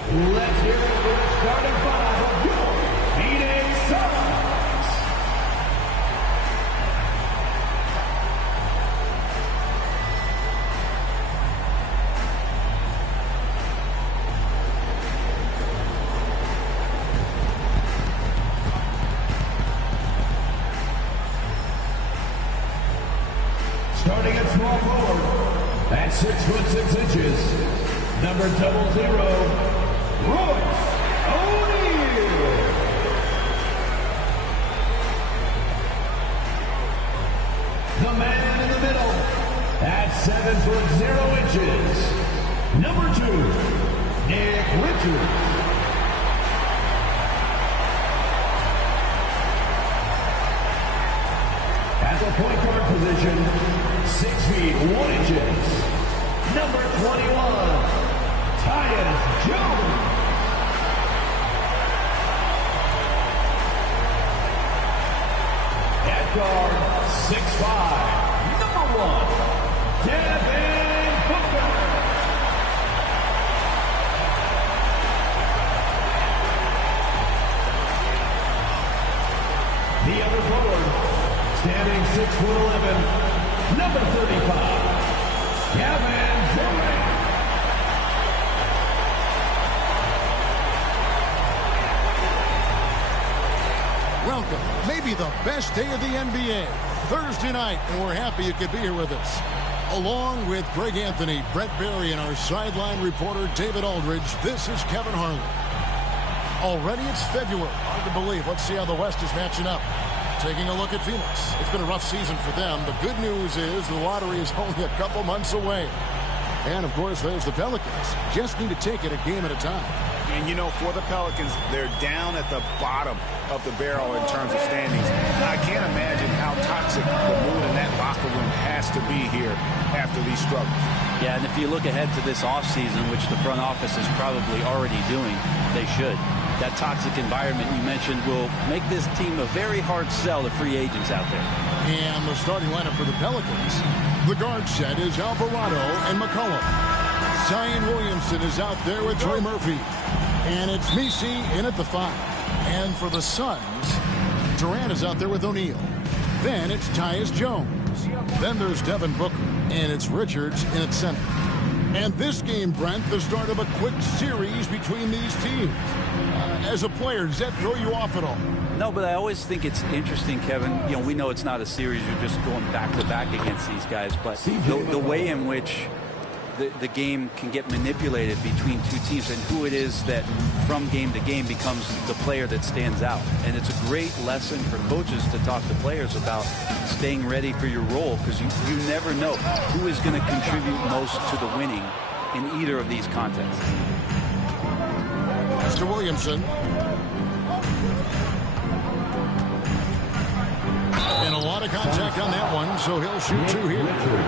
Let's hear it for the starting five of your Phoenix Suns. Starting at small forward, at 6'6", number 00. Royce O'Neal. The man in the middle at 7'0", number 2, Nick Richards. At the point guard position, 6'1", number 21, Tyus Jones. At guard, 6'5", number 1, Devin Booker. The other forward, standing 6'11", number 35, Kevin Durant. Welcome, maybe the best day of the NBA, Thursday night, and we're happy you could be here with us. Along with Greg Anthony, Brett Barry, and our sideline reporter, David Aldridge, this is Kevin Harlan. Already it's February. Hard to believe. Let's see how the West is matching up. Taking a look at Phoenix. It's been a rough season for them. The good news is the lottery is only a couple months away. And, of course, there's the Pelicans. Just need to take it a game at a time. And, you know, for the Pelicans, they're down at the bottom of the barrel in terms of standings. Now, I can't imagine how toxic the mood in that locker room has to be here after these struggles. Yeah, and if you look ahead to this offseason, which the front office is probably already doing, they should. That toxic environment you mentioned will make this team a very hard sell to free agents out there. And the starting lineup for the Pelicans, the guard set is Alvarado and McCollum. Zion Williamson is out there with Trey Murphy. And it's Messi in at the 5. And for the Suns, Durant is out there with O'Neal. Then it's Tyus Jones. Then there's Devin Booker. And it's Richards in at center. And this game, Brent, the start of a quick series between these teams. As a player, does that throw you off at all? No, but I always think it's interesting, Kevin. You know, we know it's not a series. You're just going back-to-back against these guys. But the way in which the game can get manipulated between two teams and who it is that from game to game becomes the player that stands out. And it's a great lesson for coaches to talk to players about staying ready for your role, because you never know who is going to contribute most to the winning in either of these contests. Mr. Williamson. And a lot of contact on that one, so he'll shoot 2 here.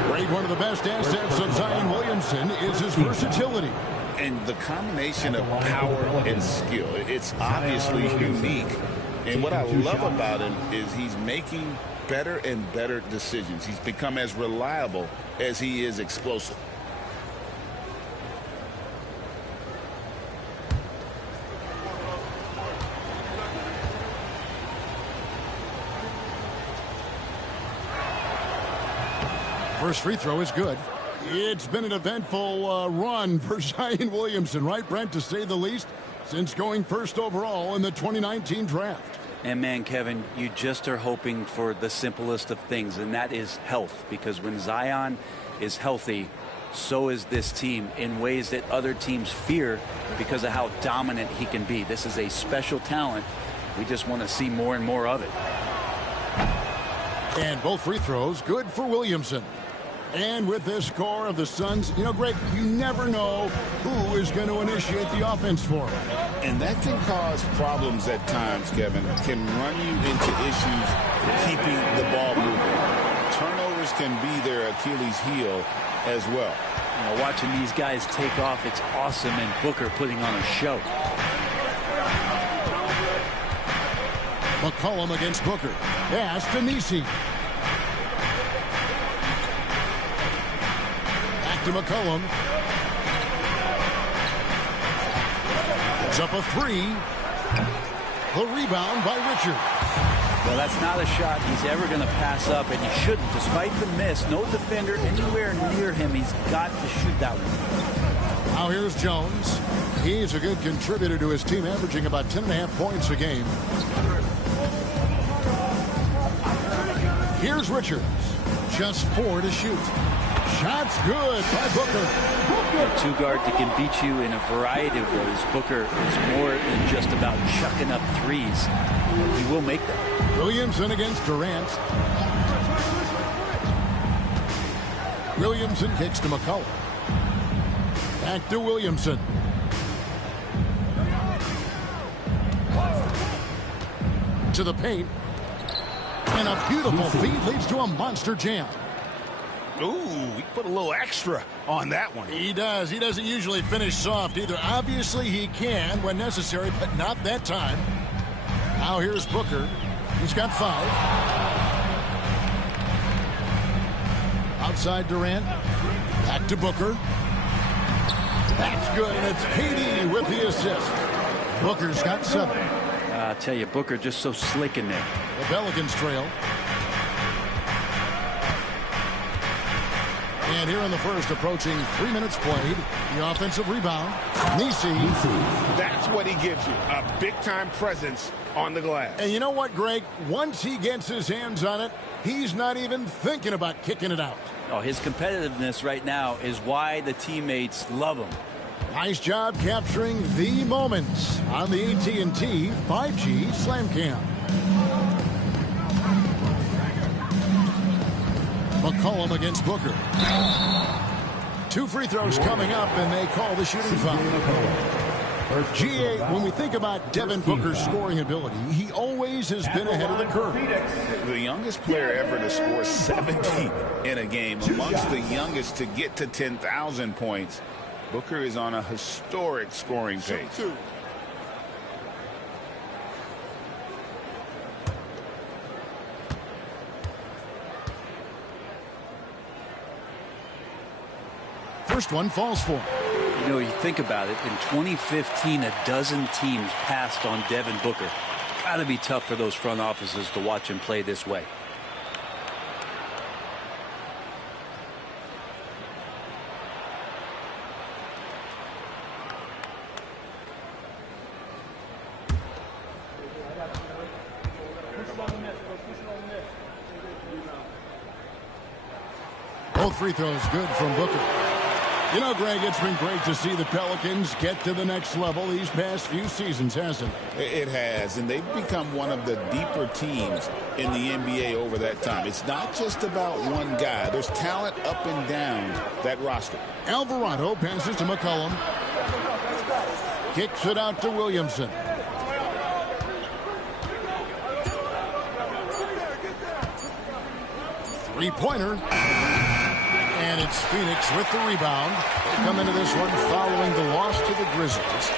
Great, one of the best assets of Zion Williamson is his versatility. And the combination of power and skill, it's obviously unique. And what I love about him is he's making better and better decisions. He's become as reliable as he is explosive. First free throw is good. It's been an eventful run for Zion Williamson, right, Brent, to say the least, since going first overall in the 2019 draft. And, man, Kevin, you just are hoping for the simplest of things, and that is health. Because when Zion is healthy, so is this team in ways that other teams fear because of how dominant he can be. This is a special talent. We just want to see more and more of it. And both free throws good for Williamson. And with this score of the Suns, you know, Greg, you never know who is going to initiate the offense for them. And that can cause problems at times, Kevin. Can run you into issues keeping the ball moving. Turnovers can be their Achilles heel as well. You know, watching these guys take off, it's awesome, and Booker putting on a show. McCollum against Booker. Pass to Messi. Back to McCollum. Puts up a three. The rebound by Richard. Well, that's not a shot he's ever going to pass up, and he shouldn't. Despite the miss, no defender anywhere near him. He's got to shoot that one. Now here's Jones. He's a good contributor to his team, averaging about 10.5 points a game. Here's Richards. Just 4 to shoot. Shots good by Booker. A two guard that can beat you in a variety of ways. Booker is more than just about chucking up threes. He will make them. Williamson against Durant. Williamson kicks to McCullough. Back to Williamson. To the paint. And a beautiful feed leads to a monster jam. Ooh, he put a little extra on that one. He does. He doesn't usually finish soft either. Obviously, he can when necessary, but not that time. Now here's Booker. He's got 5. Outside Durant. Back to Booker. That's good, and it's KD with the assist. Booker's got 7. I tell you, Booker just so slick in there. The Pelicans trail. And here in the first, approaching 3 minutes played, the offensive rebound. Nisi. That's what he gives you, a big-time presence on the glass. And you know what, Greg? Once he gets his hands on it, he's not even thinking about kicking it out. Oh, his competitiveness right now is why the teammates love him. Nice job capturing the moments on the AT&T 5G Slam Cam. McCollum against Booker. 2 free throws coming up, and they call the shooting foul. GA, when we think about Devin Booker's scoring ability, he always has been ahead of the curve. The youngest player ever to score 70 in a game, amongst the youngest to get to 10,000 points. Booker is on a historic scoring pace. First one falls for him. You know, you think about it, in 2015, a dozen teams passed on Devin Booker. Got to be tough for those front offices to watch him play this way. Both free throws good from Booker. You know, Greg, it's been great to see the Pelicans get to the next level these past few seasons, hasn't it? It has, and they've become one of the deeper teams in the NBA over that time. It's not just about one guy. There's talent up and down that roster. Alvarado passes to McCollum. Kicks it out to Williamson. Three-pointer. And it's Phoenix with the rebound. They come into this one following the loss to the Grizzlies.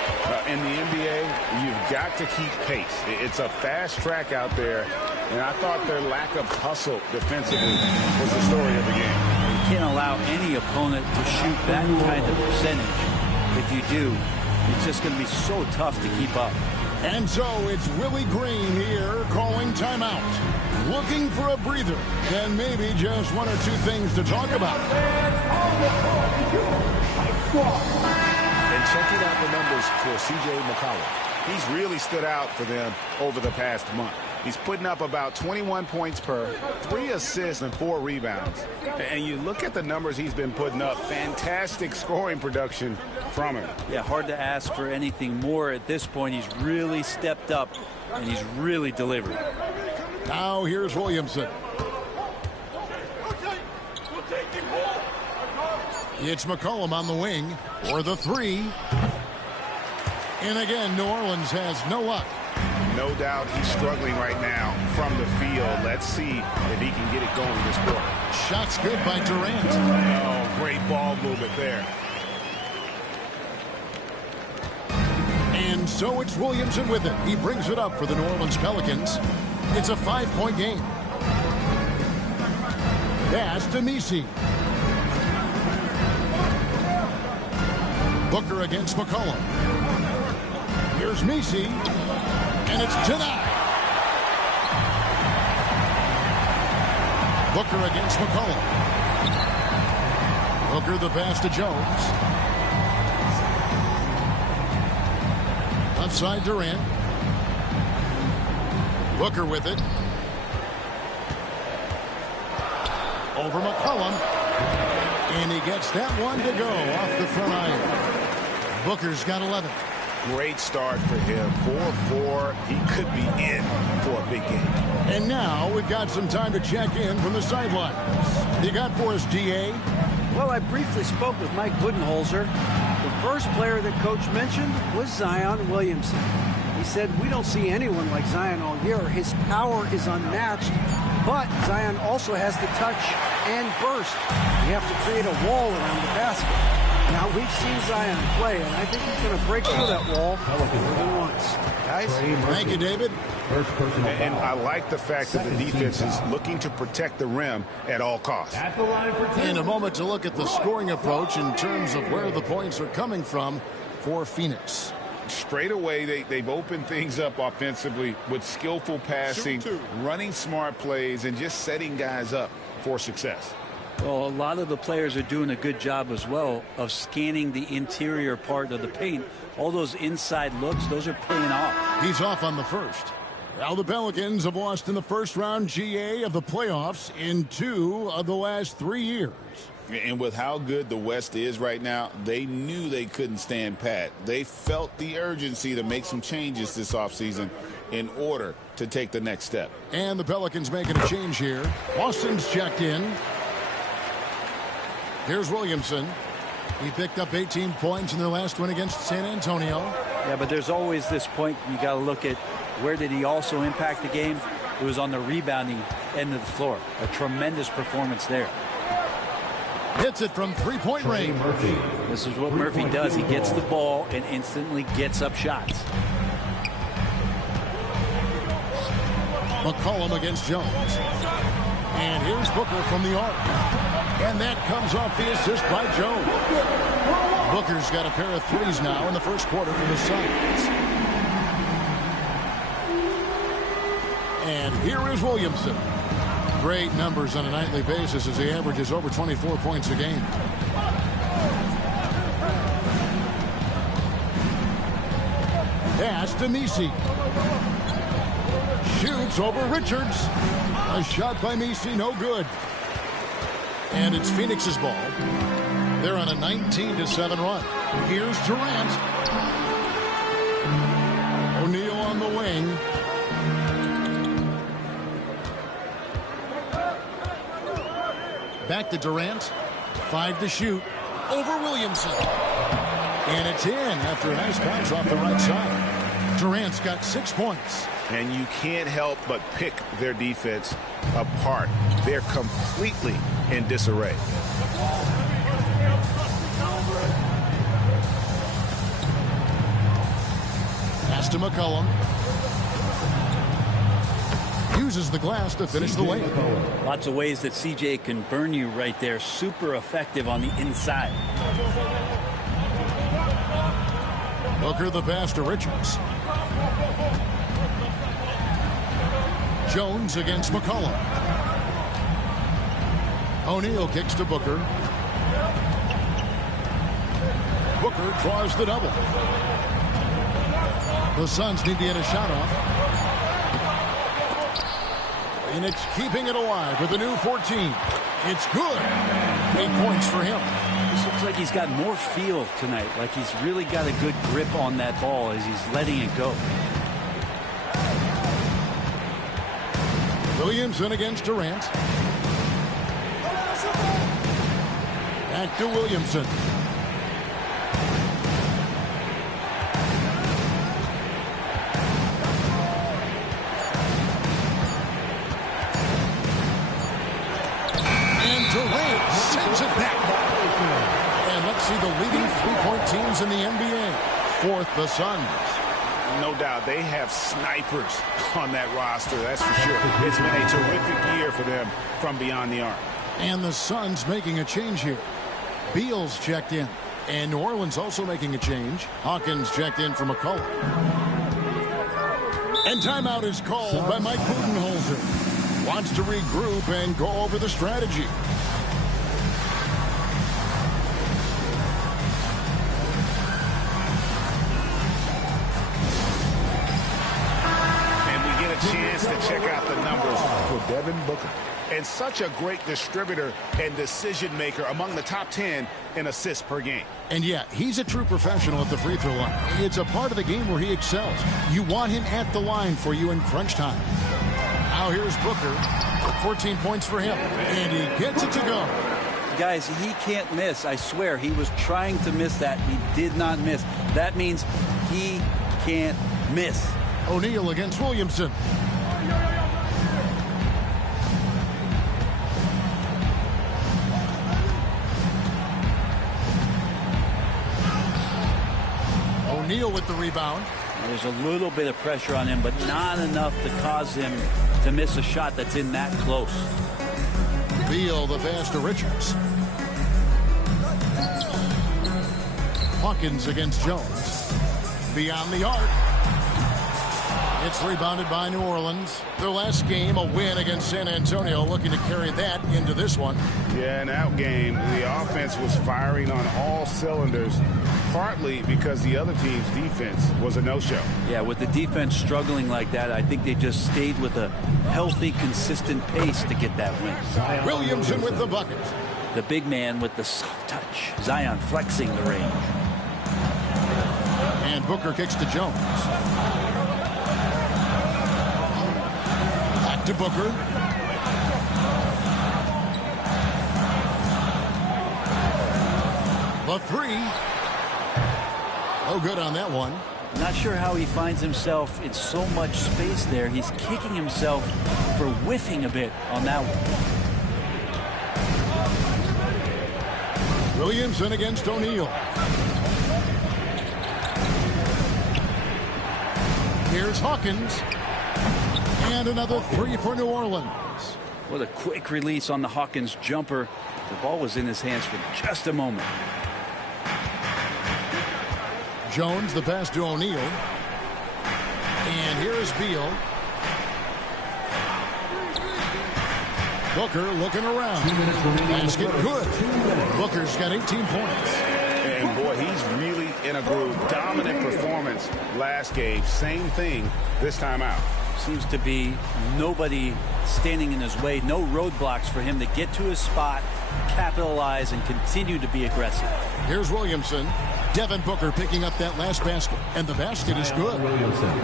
In the NBA, you've got to keep pace. It's a fast track out there, and I thought their lack of hustle defensively was the story of the game. You can't allow any opponent to shoot that kind of percentage. If you do, it's just going to be so tough to keep up. And so it's Willie Green here calling timeout. Looking for a breather and maybe just 1 or 2 things to talk about. And checking out the numbers for C.J. McCollum. He's really stood out for them over the past month. He's putting up about 21 points per, 3 assists and 4 rebounds. And you look at the numbers he's been putting up, fantastic scoring production from him. Yeah, hard to ask for anything more at this point. He's really stepped up, and he's really delivered. Now here's Williamson. It's McCollum on the wing for the 3. And again, New Orleans has no luck. No doubt he's struggling right now from the field. Let's see if he can get it going this quarter. Shots good by Durant. Oh, great ball movement there. And so it's Williamson with it. He brings it up for the New Orleans Pelicans. It's a 5-point game. Pass to Nisi. Booker against McCollum. Here's Messi, and it's denied. Booker against McCollum. Booker the pass to Jones. Outside Durant. Booker with it. Over McCollum. And he gets that one to go off the front iron. Booker's got 11. Great start for him. 4-4. He could be in for a big game. And now we've got some time to check in from the sidelines. You got for us, D.A.? Well, I briefly spoke with Mike Budenholzer. The first player that Coach mentioned was Zion Williamson. He said, we don't see anyone like Zion all year. His power is unmatched, but Zion also has the touch and burst. You have to create a wall around the basket. Now, we've seen Zion play, and I think he's going to break through that wall more than once. Guys? Thank you, David. And I like the fact that the defense is looking to protect the rim at all costs. In a moment to look at the scoring approach in terms of where the points are coming from for Phoenix. Straight away, they've opened things up offensively with skillful passing, running smart plays, and just setting guys up for success. Well, a lot of the players are doing a good job as well of scanning the interior part of the paint. All those inside looks, those are paying off. He's off on the first. Now the Pelicans have lost in the first round GA of the playoffs in 2 of the last 3 years. And with how good the West is right now, they knew they couldn't stand pat. They felt the urgency to make some changes this offseason in order to take the next step. And the Pelicans making a change here. Austin's checked in. Here's Williamson. He picked up 18 points in their last win against San Antonio. Yeah, but there's always this point you got to look at where did he also impact the game. It was on the rebounding end of the floor. A tremendous performance there. Hits it from three-point range. This is what Murphy does. He gets the ball and instantly gets up shots. McCollum against Jones. And here's Booker from the arc. And that comes off the assist by Jones. Booker's got a pair of threes now in the first quarter for the Suns. And here is Williamson. Great numbers on a nightly basis as he averages over 24 points a game. Pass to Messi. Shoots over Richards. A shot by Messi, no good. And it's Phoenix's ball. They're on a 19-7 run. Here's Durant. O'Neal on the wing. Back to Durant. 5 to shoot. Over Williamson. And it's in after a nice bounce off the right side. Durant's got 6 points. And you can't help but pick their defense apart. They're completely in disarray. Pass to McCollum. Uses the glass to finish the lane. Lots of ways that CJ can burn you right there. Super effective on the inside. Booker the pass to Richards. Jones against McCollum. O'Neal kicks to Booker. Booker draws the double. The Suns need to get a shot off. And it's keeping it alive with a new 14. It's good. 8 points for him. This looks like he's got more feel tonight. Like he's really got a good grip on that ball as he's letting it go. Williamson against Durant. Back to Williamson. And Durant sends it back. And let's see the leading three-point teams in the NBA. Fourth, the Suns. No doubt they have snipers on that roster, that's for sure. It's been a terrific year for them from beyond the arc. And the Suns making a change here. Beal's checked in. And New Orleans also making a change. Hawkins checked in for McCollum. And timeout is called by Mike Budenholzer. Wants to regroup and go over the strategy. And we get a chance to check out the numbers for Devin Booker. And such a great distributor and decision maker, among the top 10 in assists per game. And yeah, he's a true professional at the free throw line. It's a part of the game where he excels. You want him at the line for you in crunch time. Now here's Booker. 14 points for him. And he gets it to go. Guys, he can't miss. I swear, he was trying to miss that. He did not miss. That means he can't miss. O'Neal against Williamson. O'Neal with the rebound. There's a little bit of pressure on him, but not enough to cause him to miss a shot that's in that close. Beal the pass to Richards. Hawkins against Jones. Beyond the arc. It's rebounded by New Orleans. Their last game, a win against San Antonio, looking to carry that into this one. Yeah, in that game, the offense was firing on all cylinders, partly because the other team's defense was a no-show. Yeah, with the defense struggling like that, I think they just stayed with a healthy, consistent pace to get that win. Williamson with the bucket. The big man with the soft touch. Zion flexing the range. And Booker kicks to Jones. Back to Booker. The three. No good on that one. Not sure how he finds himself in so much space there. He's kicking himself for whiffing a bit on that one. Williamson against O'Neal. Here's Hawkins. And another three for New Orleans. What a quick release on the Hawkins jumper. The ball was in his hands for just a moment. Jones, the pass to O'Neal. And here's Beal. Booker looking around. Basket good. Booker's got 18 points. And boy, he's really in a groove. Dominant performance last game. Same thing this time out. Seems to be nobody standing in his way. No roadblocks for him to get to his spot, capitalize, and continue to be aggressive. Here's Williamson. Devin Booker picking up that last basket. And the basket is good.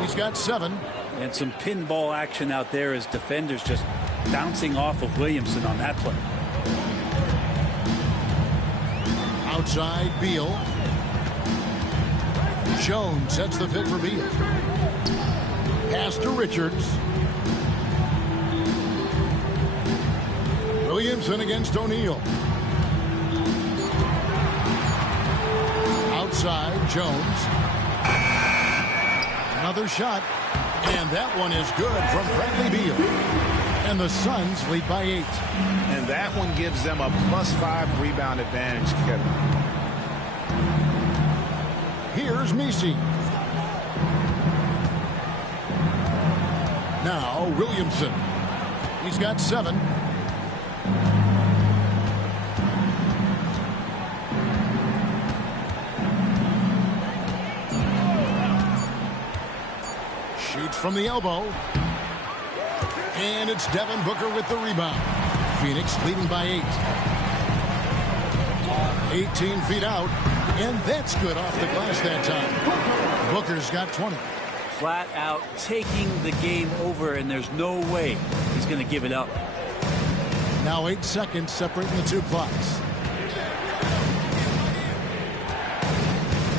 He's got 7. And some pinball action out there as defenders just bouncing off of Williamson on that play. Outside, Beal. Jones sets the pick for Beal. Pass to Richards. Williamson against O'Neal. Outside, Jones. Another shot. And that one is good from Bradley Beal. And the Suns lead by 8. And that one gives them a +5 rebound advantage, Kevin. Here's Messi. Now Williamson. He's got 7. Shoots from the elbow. And it's Devin Booker with the rebound. Phoenix leading by 8. 18 feet out. And that's good off the glass that time. Booker's got 20. Flat out taking the game over, and there's no way he's going to give it up. Now 8 seconds separating the two clocks.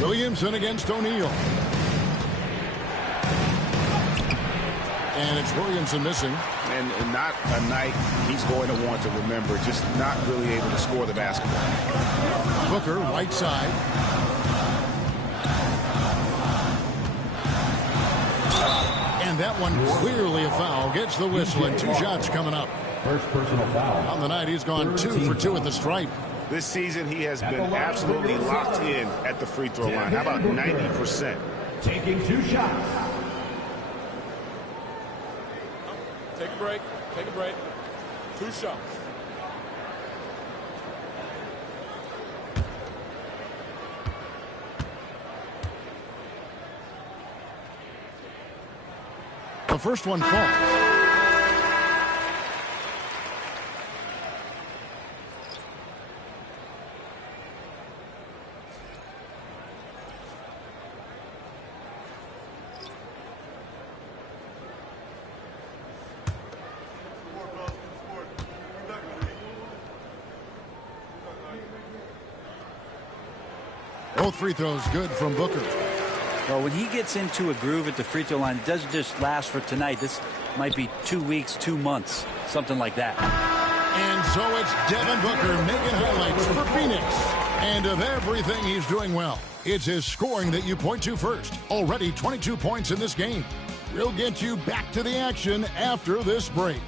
Williamson against O'Neal. And it's Williamson missing. And not a night he's going to want to remember, just not really able to score the basketball. Booker, right side. And that one clearly a foul. Gets the whistle, and 2 shots coming up. First personal foul. On the night, he's gone 2 for 2 at the stripe. This season, he has been absolutely locked in at the free throw line. How about 90%? Taking 2 shots. Take a break. Take a break. 2 shots. The first one falls. Both free throws good from Booker. Well, when he gets into a groove at the free throw line, it doesn't just last for tonight. This might be 2 weeks, 2 months, something like that. And so it's Devin Booker making highlights for Phoenix. And of everything he's doing well, it's his scoring that you point to first. Already 22 points in this game. We'll get you back to the action after this break.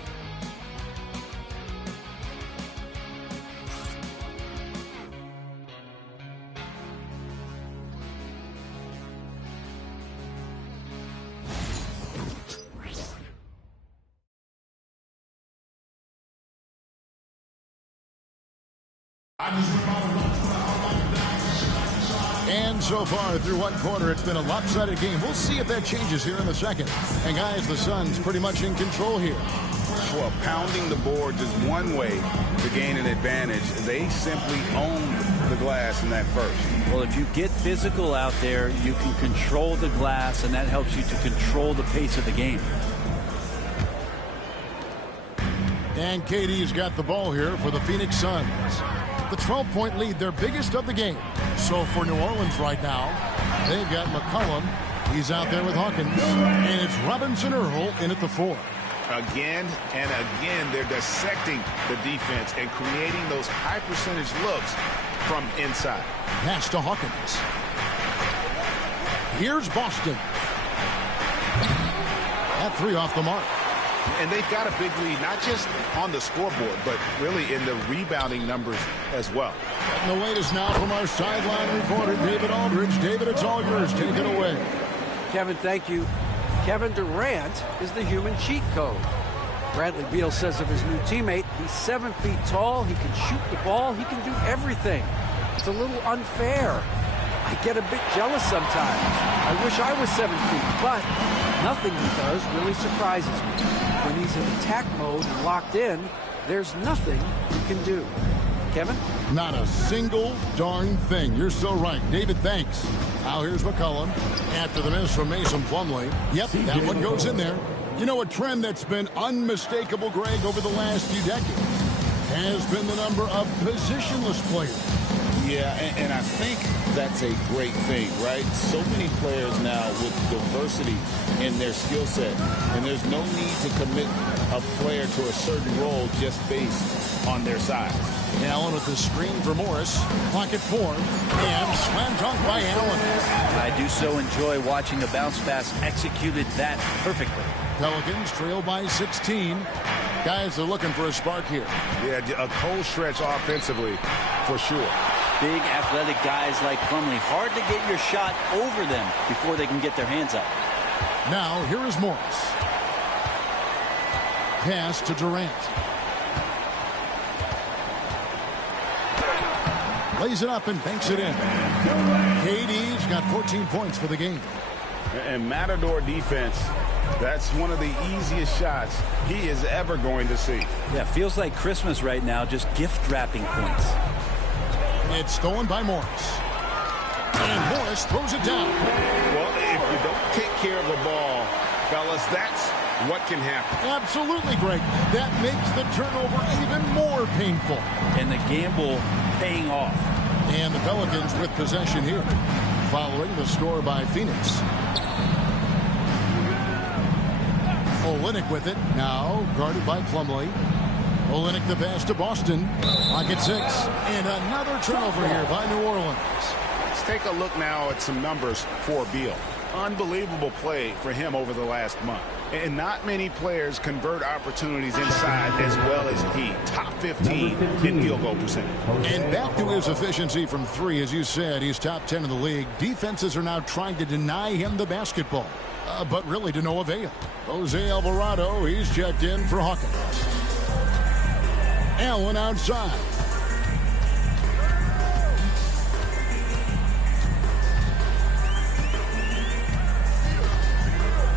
And so far through one quarter, it's been a lopsided game. We'll see if that changes here in the second. And guys, the Suns pretty much in control here. Well, pounding the boards is one way to gain an advantage. They simply owned the glass in that first. Well, if you get physical out there, you can control the glass, and that helps you to control the pace of the game. And KD's got the ball here for the Phoenix Suns. The 12-point lead, their biggest of the game. So for New Orleans right now, they've got McCollum. He's out there with Hawkins. And it's Robinson Earl in at the 4. Again and again, they're dissecting the defense and creating those high-percentage looks from inside. Pass to Hawkins. Here's Boston. That 3 off the mark. And they've got a big lead, not just on the scoreboard, but really in the rebounding numbers as well. And the latest now from our sideline reporter, David Aldridge. David, it's all yours. Take it away. Kevin, thank you. Kevin Durant is the human cheat code. Bradley Beal says of his new teammate, he's 7 feet tall, he can shoot the ball, he can do everything. It's a little unfair. I get a bit jealous sometimes. I wish I was 7 feet, but nothing he does really surprises me. When he's in attack mode and locked in, there's nothing he can do. Kevin? Not a single darn thing. You're so right. David, thanks. Now here's McCollum. After the miss from Mason Plumlee. Yep, that one goes in there. You know, a trend that's been unmistakable, Greg, over the last few decades has been the number of positionless players. Yeah, and I think that's a great thing, right? So many players now with diversity in their skill set, and there's no need to commit a player to a certain role just based on their size. Allen with the screen for Morris. Pocket 4. And slam dunk by Allen. I do so enjoy watching the bounce pass executed that perfectly. Pelicans trail by 16. Guys are looking for a spark here. Yeah, a cold stretch offensively for sure. Big athletic guys like Plumlee. Hard to get your shot over them before they can get their hands up. Now, here is Morris. Pass to Durant. Lays it up and banks it in. KD's got 14 points for the game. And Matador defense, that's one of the easiest shots he is ever going to see. Yeah, feels like Christmas right now, just gift wrapping points. It's stolen by Morris. And Morris throws it down. Well, if you don't take care of the ball, fellas, that's what can happen. Absolutely, Greg. That makes the turnover even more painful. And the gamble paying off. And the Pelicans with possession here, following the score by Phoenix. Olynyk with it, now guarded by Plumlee. Olynyk the pass to Boston. Pocket 6. And another turnover here by New Orleans. Let's take a look now at some numbers for Beal. Unbelievable play for him over the last month. And not many players convert opportunities inside as well as he. Top 15 in field goal percentage. And back to his efficiency from 3, as you said, he's top 10 in the league. Defenses are now trying to deny him the basketball. but really to no avail. Jose Alvarado, he's checked in for Hawkins. Allen outside.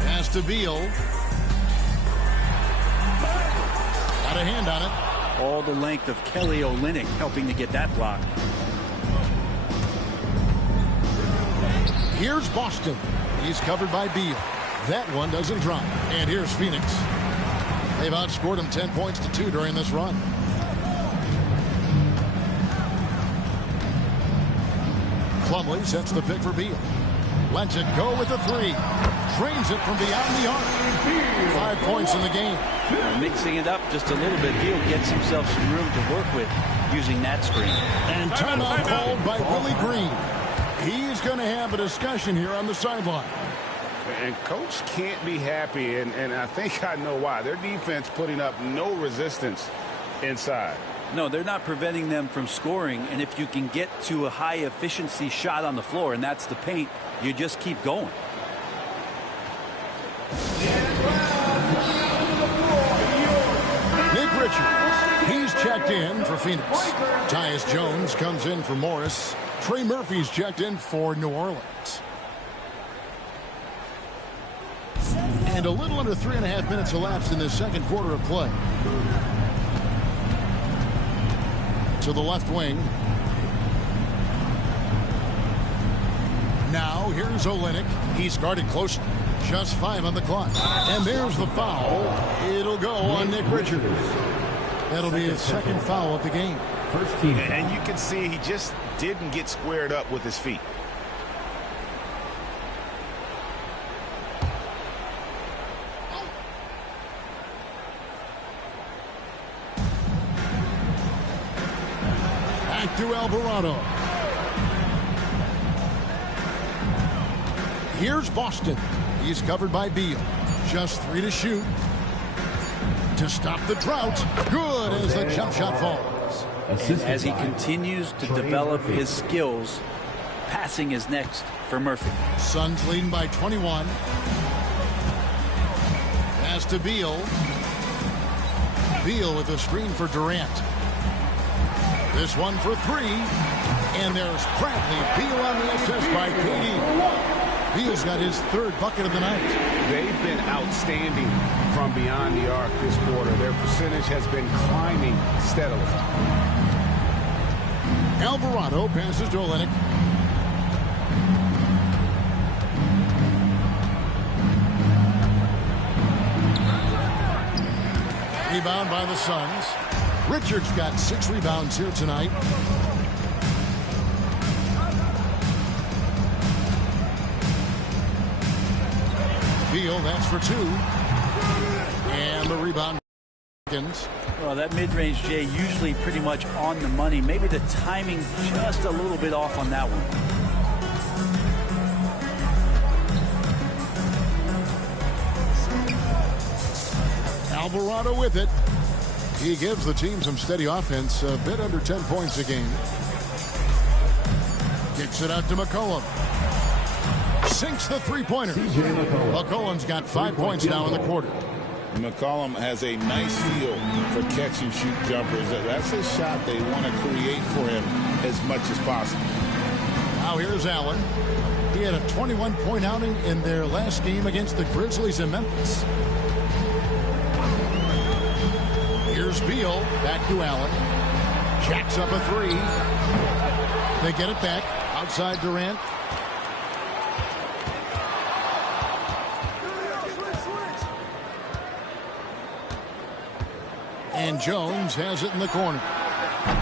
Pass to Beal. Got a hand on it. All the length of Kelly Olynyk helping to get that block. Here's Boston. He's covered by Beal. That one doesn't drop. And here's Phoenix. They've outscored him 10 points to 2 during this run. Plumlee sets the pick for Beal. Lets it go with the 3. Drains it from beyond the arc. 5 points in the game. Mixing it up just a little bit, Beal gets himself some room to work with using that screen. And timeout called by Willie Green. He's going to have a discussion here on the sideline. And coach can't be happy, and I think I know why. Their defense putting up no resistance inside. No, they're not preventing them from scoring, and if you can get to a high-efficiency shot on the floor, and that's the paint, you just keep going. Nick Richards, he's checked in for Phoenix. Tyus Jones comes in for Morris. Trey Murphy's checked in for New Orleans. And a little under 3.5 minutes elapsed in the second quarter of play. To the left wing. Now here's Olynyk. He's guarded close. Just 5 on the clock. And there's the foul. It'll go on Nick Richards. That'll be his second foul of the game. First team. And you can see he just didn't get squared up with his feet. Back to Alvarado. Here's Boston. He's covered by Beal. Just 3 to shoot. To stop the drought. Good as the jump shot falls. And as he continues to develop his skills, passing is next for Murphy. Suns leading by 21. Pass to Beal. Beal with a screen for Durant. This one for 3. And there's Bradley. Beal on the assist by KD. Beal's got his 3rd bucket of the night. They've been outstanding from beyond the arc this quarter. Their percentage has been climbing steadily. Alvarado passes to Olynyk. Rebound by the Suns. Richards got 6 rebounds here tonight. Beal, that's for 2. And the rebound. Well, that mid-range, Jay, usually pretty much on the money. Maybe the timing just a little bit off on that one. Alvarado with it. He gives the team some steady offense, a bit under 10 points a game. Kicks it out to McCollum. Sinks the 3-pointer. McCollum's got 5 points now in the quarter. McCollum has a nice feel for catch-and-shoot jumpers. That's a shot they want to create for him as much as possible. Now here's Allen. He had a 21-point outing in their last game against the Grizzlies in Memphis. Here's Beal. Back to Allen. Jacks up a 3. They get it back. Outside Durant. And Jones has it in the corner.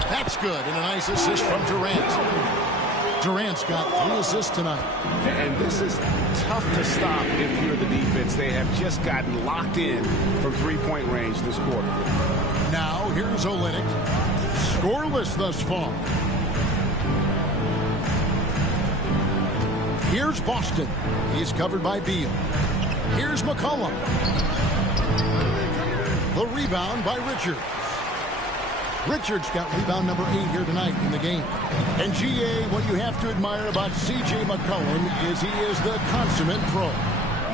That's good. And a nice assist from Durant. Durant's got 3 assists tonight. And this is tough to stop if you're the defense. They have just gotten locked in from 3-point range this quarter. Now here's Olynyk. Scoreless thus far. Here's Boston. He's covered by Beal. Here's McCollum. The rebound by Richards. Richards got rebound number 8 here tonight in the game. And GA, what you have to admire about C.J. McCollum is he is the consummate pro.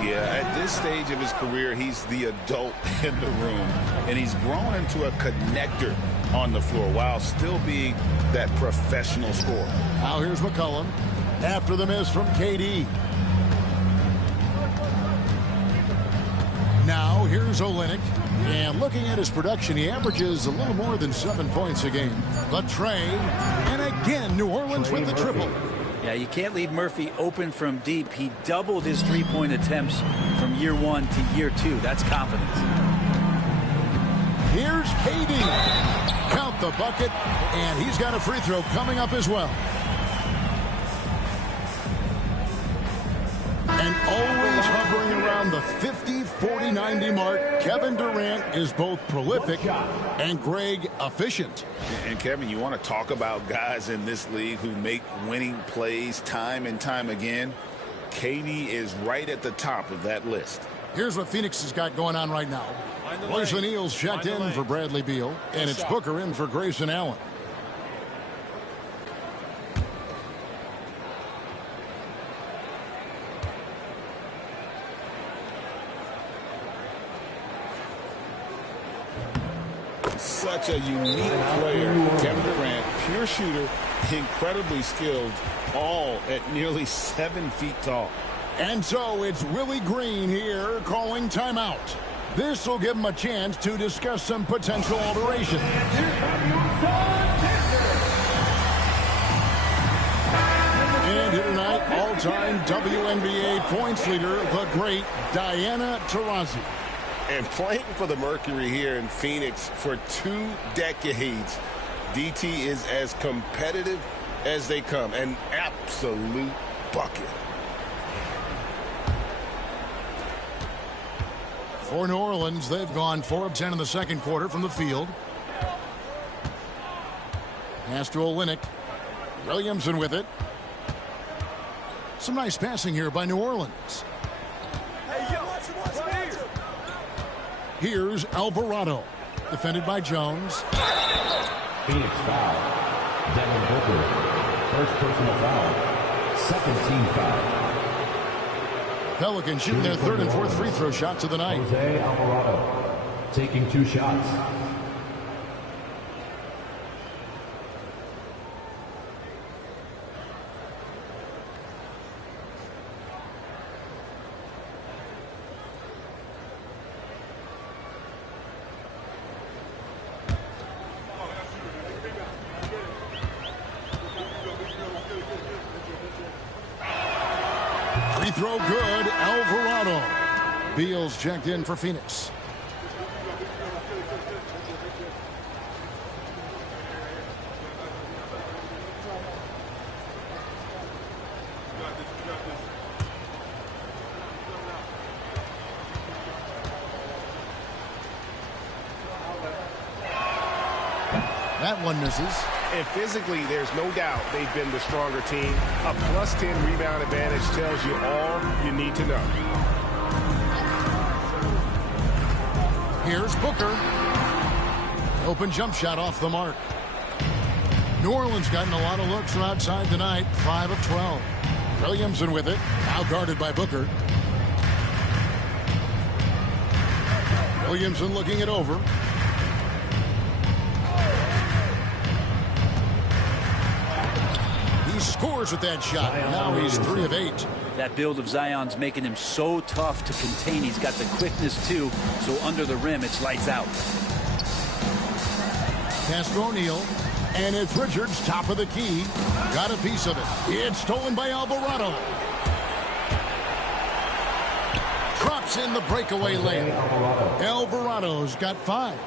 Yeah, at this stage of his career, he's the adult in the room, and he's grown into a connector on the floor while still being that professional scorer. Now here's McCollum after the miss from KD. Now here's Olynyk, and looking at his production, he averages a little more than 7 points a game. But Trey, and again New Orleans with the triple. Yeah, you can't leave Murphy open from deep. He doubled his three-point attempts from year 1 to year 2. That's confidence. Here's KD. Count the bucket, and he's got a free throw coming up as well. And always hovering around the 50, 40, 90 mark, Kevin Durant is both prolific and Greg efficient. And Kevin, you want to talk about guys in this league who make winning plays time and time again? KD is right at the top of that list. Here's what Phoenix has got going on right now. Royce O'Neal's checked in for Bradley Beal, and it's Booker in for Grayson Allen. Such a unique player. Kevin Durant, pure shooter, incredibly skilled, all at nearly 7 feet tall. And so it's Willie Green here calling timeout. This will give him a chance to discuss some potential alterations. And here tonight, all-time WNBA points leader, the great Diana Taurasi. And playing for the Mercury here in Phoenix for 2 decades, DT is as competitive as they come. An absolute bucket. For New Orleans, they've gone 4 of 10 in the second quarter from the field. Pass to Olynyk. Williamson with it. Some nice passing here by New Orleans. Here's Alvarado, defended by Jones. Phoenix foul. Devin Booker. First personal foul. Second team foul. Pelicans shooting their 3rd and 4th free throw shots of the night. Jose Alvarado taking 2 shots. Free throw good, Alvarado. Beal's checked in for Phoenix. That one misses. And physically, there's no doubt they've been the stronger team. A +10 rebound advantage tells you all you need to know. Here's Booker. Open jump shot off the mark. New Orleans gotten a lot of looks from outside tonight. 5 of 12. Williamson with it. Now guarded by Booker. Williamson looking it over. He scores with that shot. Now he's 3 of 8. That build of Zion's making him so tough to contain. He's got the quickness, too, so under the rim, it's lights out. Pass to O'Neal, and it's Richards, top of the key. Got a piece of it. It's stolen by Alvarado. Drops in the breakaway layup. Alvarado's got 5.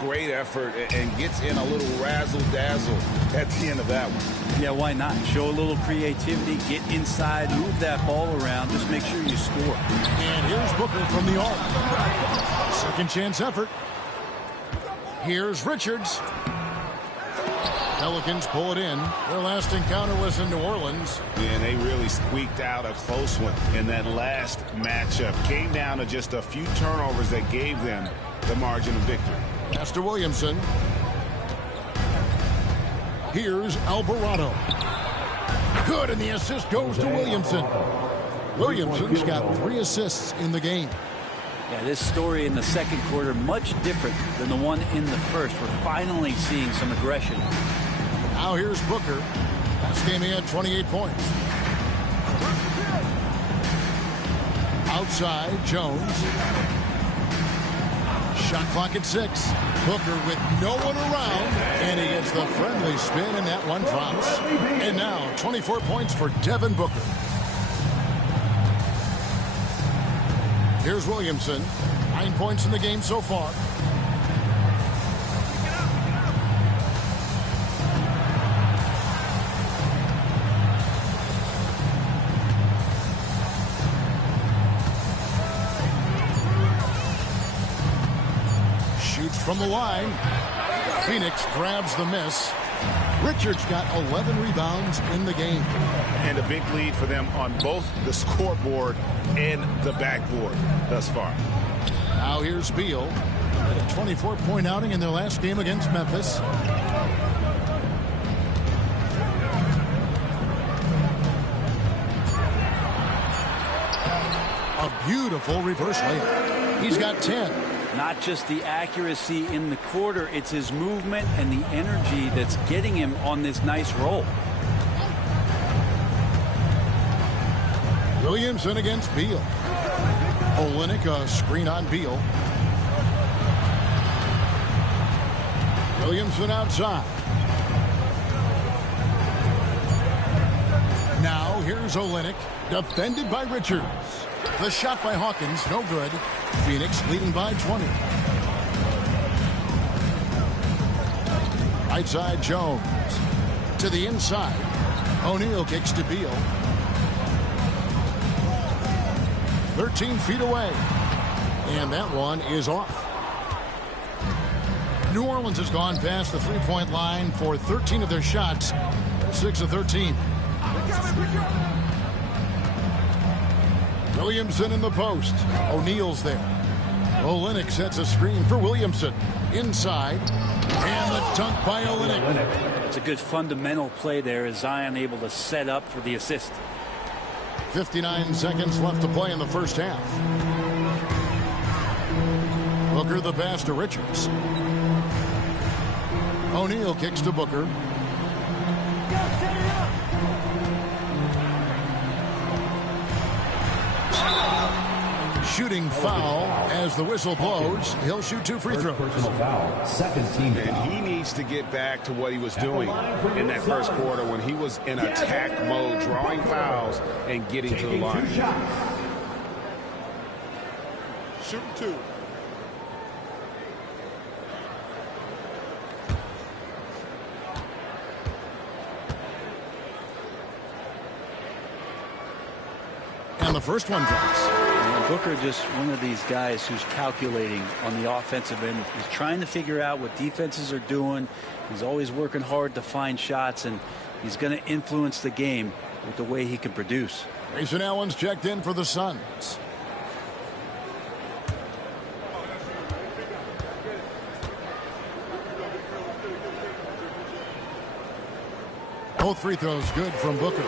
Great effort and gets in a little razzle-dazzle at the end of that one. Yeah, why not? Show a little creativity, get inside, move that ball around, just make sure you score. And here's Booker from the arc. Second chance effort. Here's Richards. Pelicans pull it in. Their last encounter was in New Orleans. And they really squeaked out a close one in that last matchup. Came down to just a few turnovers that gave them the margin of victory. Pass to Williamson. Here's Alvarado. Good, and the assist goes to Williamson. Williamson's got 3 assists in the game. Yeah, this story in the second quarter, much different than the one in the first. We're finally seeing some aggression. Now here's Booker. Last game he had 28 points. Outside, Jones. Shot clock at 6. Booker with no one around, and he gets the friendly spin, and that one drops. And now 24 points for Devin Booker. Here's Williamson. 9 points in the game so far. Shoots from the line. Phoenix grabs the miss. Richards got 11 rebounds in the game. And a big lead for them on both the scoreboard and the backboard thus far. Now here's Beal. Had a 24-point outing in their last game against Memphis. A beautiful reverse layup. He's got 10. Not just the accuracy in the quarter, it's his movement and the energy that's getting him on this nice roll. Williamson against Beal. Olynyk, a screen on Beal. Williamson outside. Now here's Olynyk, defended by Richards. The shot by Hawkins, no good. Phoenix leading by 20. Right side, Jones. To the inside. O'Neal kicks to Beal. 13 feet away. And that one is off. New Orleans has gone past the three-point line for 13 of their shots. They're 6 of 13. Williamson in the post. O'Neal's there. Olynyk sets a screen for Williamson. Inside. And the dunk by Olynyk. It's a good fundamental play there as Zion able to set up for the assist. 59 seconds left to play in the first half. Booker the pass to Richards. O'Neal kicks to Booker. Shooting foul as the whistle blows. He'll shoot 2 free throws. Second team foul. And he needs to get back to what he was doing in that first quarter when he was in attack mode, drawing fouls and getting to the line. Shooting 2. And the first one drops. Booker just one of these guys who's calculating on the offensive end. He's trying to figure out what defenses are doing. He's always working hard to find shots, and he's going to influence the game with the way he can produce. Grayson Allen's checked in for the Suns. Both free throws good from Booker.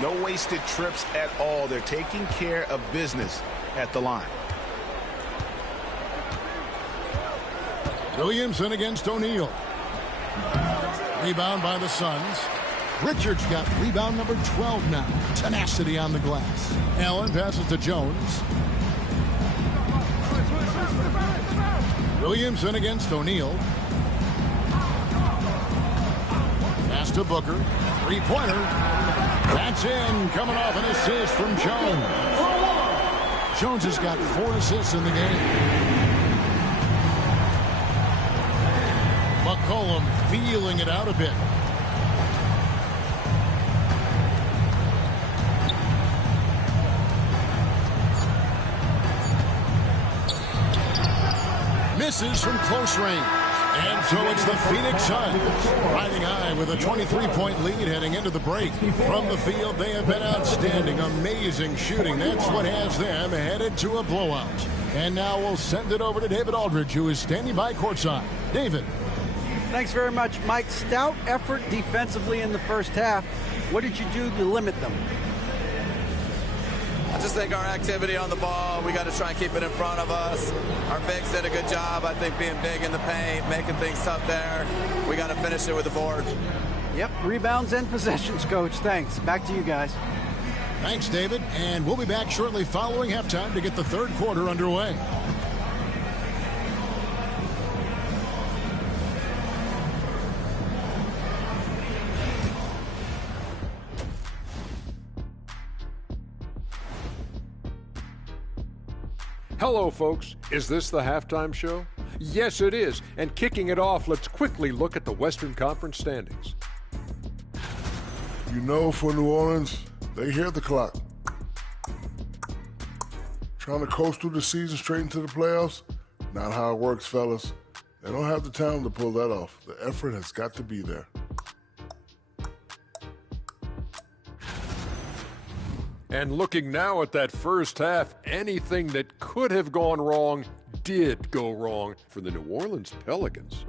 No wasted trips at all. They're taking care of business at the line. Williamson against O'Neal. Rebound by the Suns. Richards got rebound number 12 now. Tenacity on the glass. Allen passes to Jones. Williamson against O'Neal. Pass to Booker. Three-pointer. That's in. Coming off an assist from Jones. Jones has got 4 assists in the game. McCollum feeling it out a bit. Misses from close range. And so it's the Phoenix Suns riding high with a 23-point lead heading into the break. From the field, they have been outstanding. Amazing shooting. That's what has them headed to a blowout. And now we'll send it over to David Aldridge, who is standing by courtside. David. Thanks very much, Mike. Stout effort defensively in the first half. What did you do to limit them? just think our activity on the ball, we got to try and keep it in front of us. Our bigs did a good job, I think, being big in the paint, making things tough there. We got to finish it with the board. Yep, rebounds and possessions, Coach. Thanks. Back to you guys. Thanks, David. And we'll be back shortly following halftime to get the third quarter underway. Hello, folks. Is this the halftime show? Yes, it is. And kicking it off, let's quickly look at the Western Conference standings. You know, for New Orleans, they hear the clock. Trying to coast through the season straight into the playoffs? Not how it works, fellas. They don't have the talent to pull that off. The effort has got to be there. And looking now at that first half, anything that could have gone wrong did go wrong for the New Orleans Pelicans.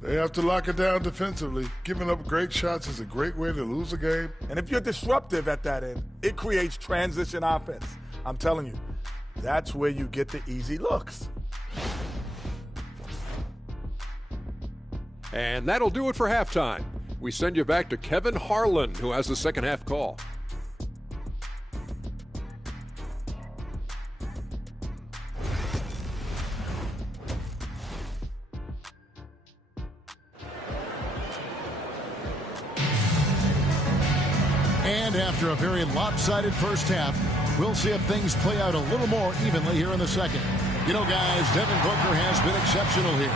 They have to lock it down defensively. Giving up great shots is a great way to lose a game. And if you're disruptive at that end, it creates transition offense. I'm telling you, that's where you get the easy looks. And that'll do it for halftime. We send you back to Kevin Harlan, who has the second half call. And after a very lopsided first half, we'll see if things play out a little more evenly here in the second. You know, guys, Devin Booker has been exceptional here.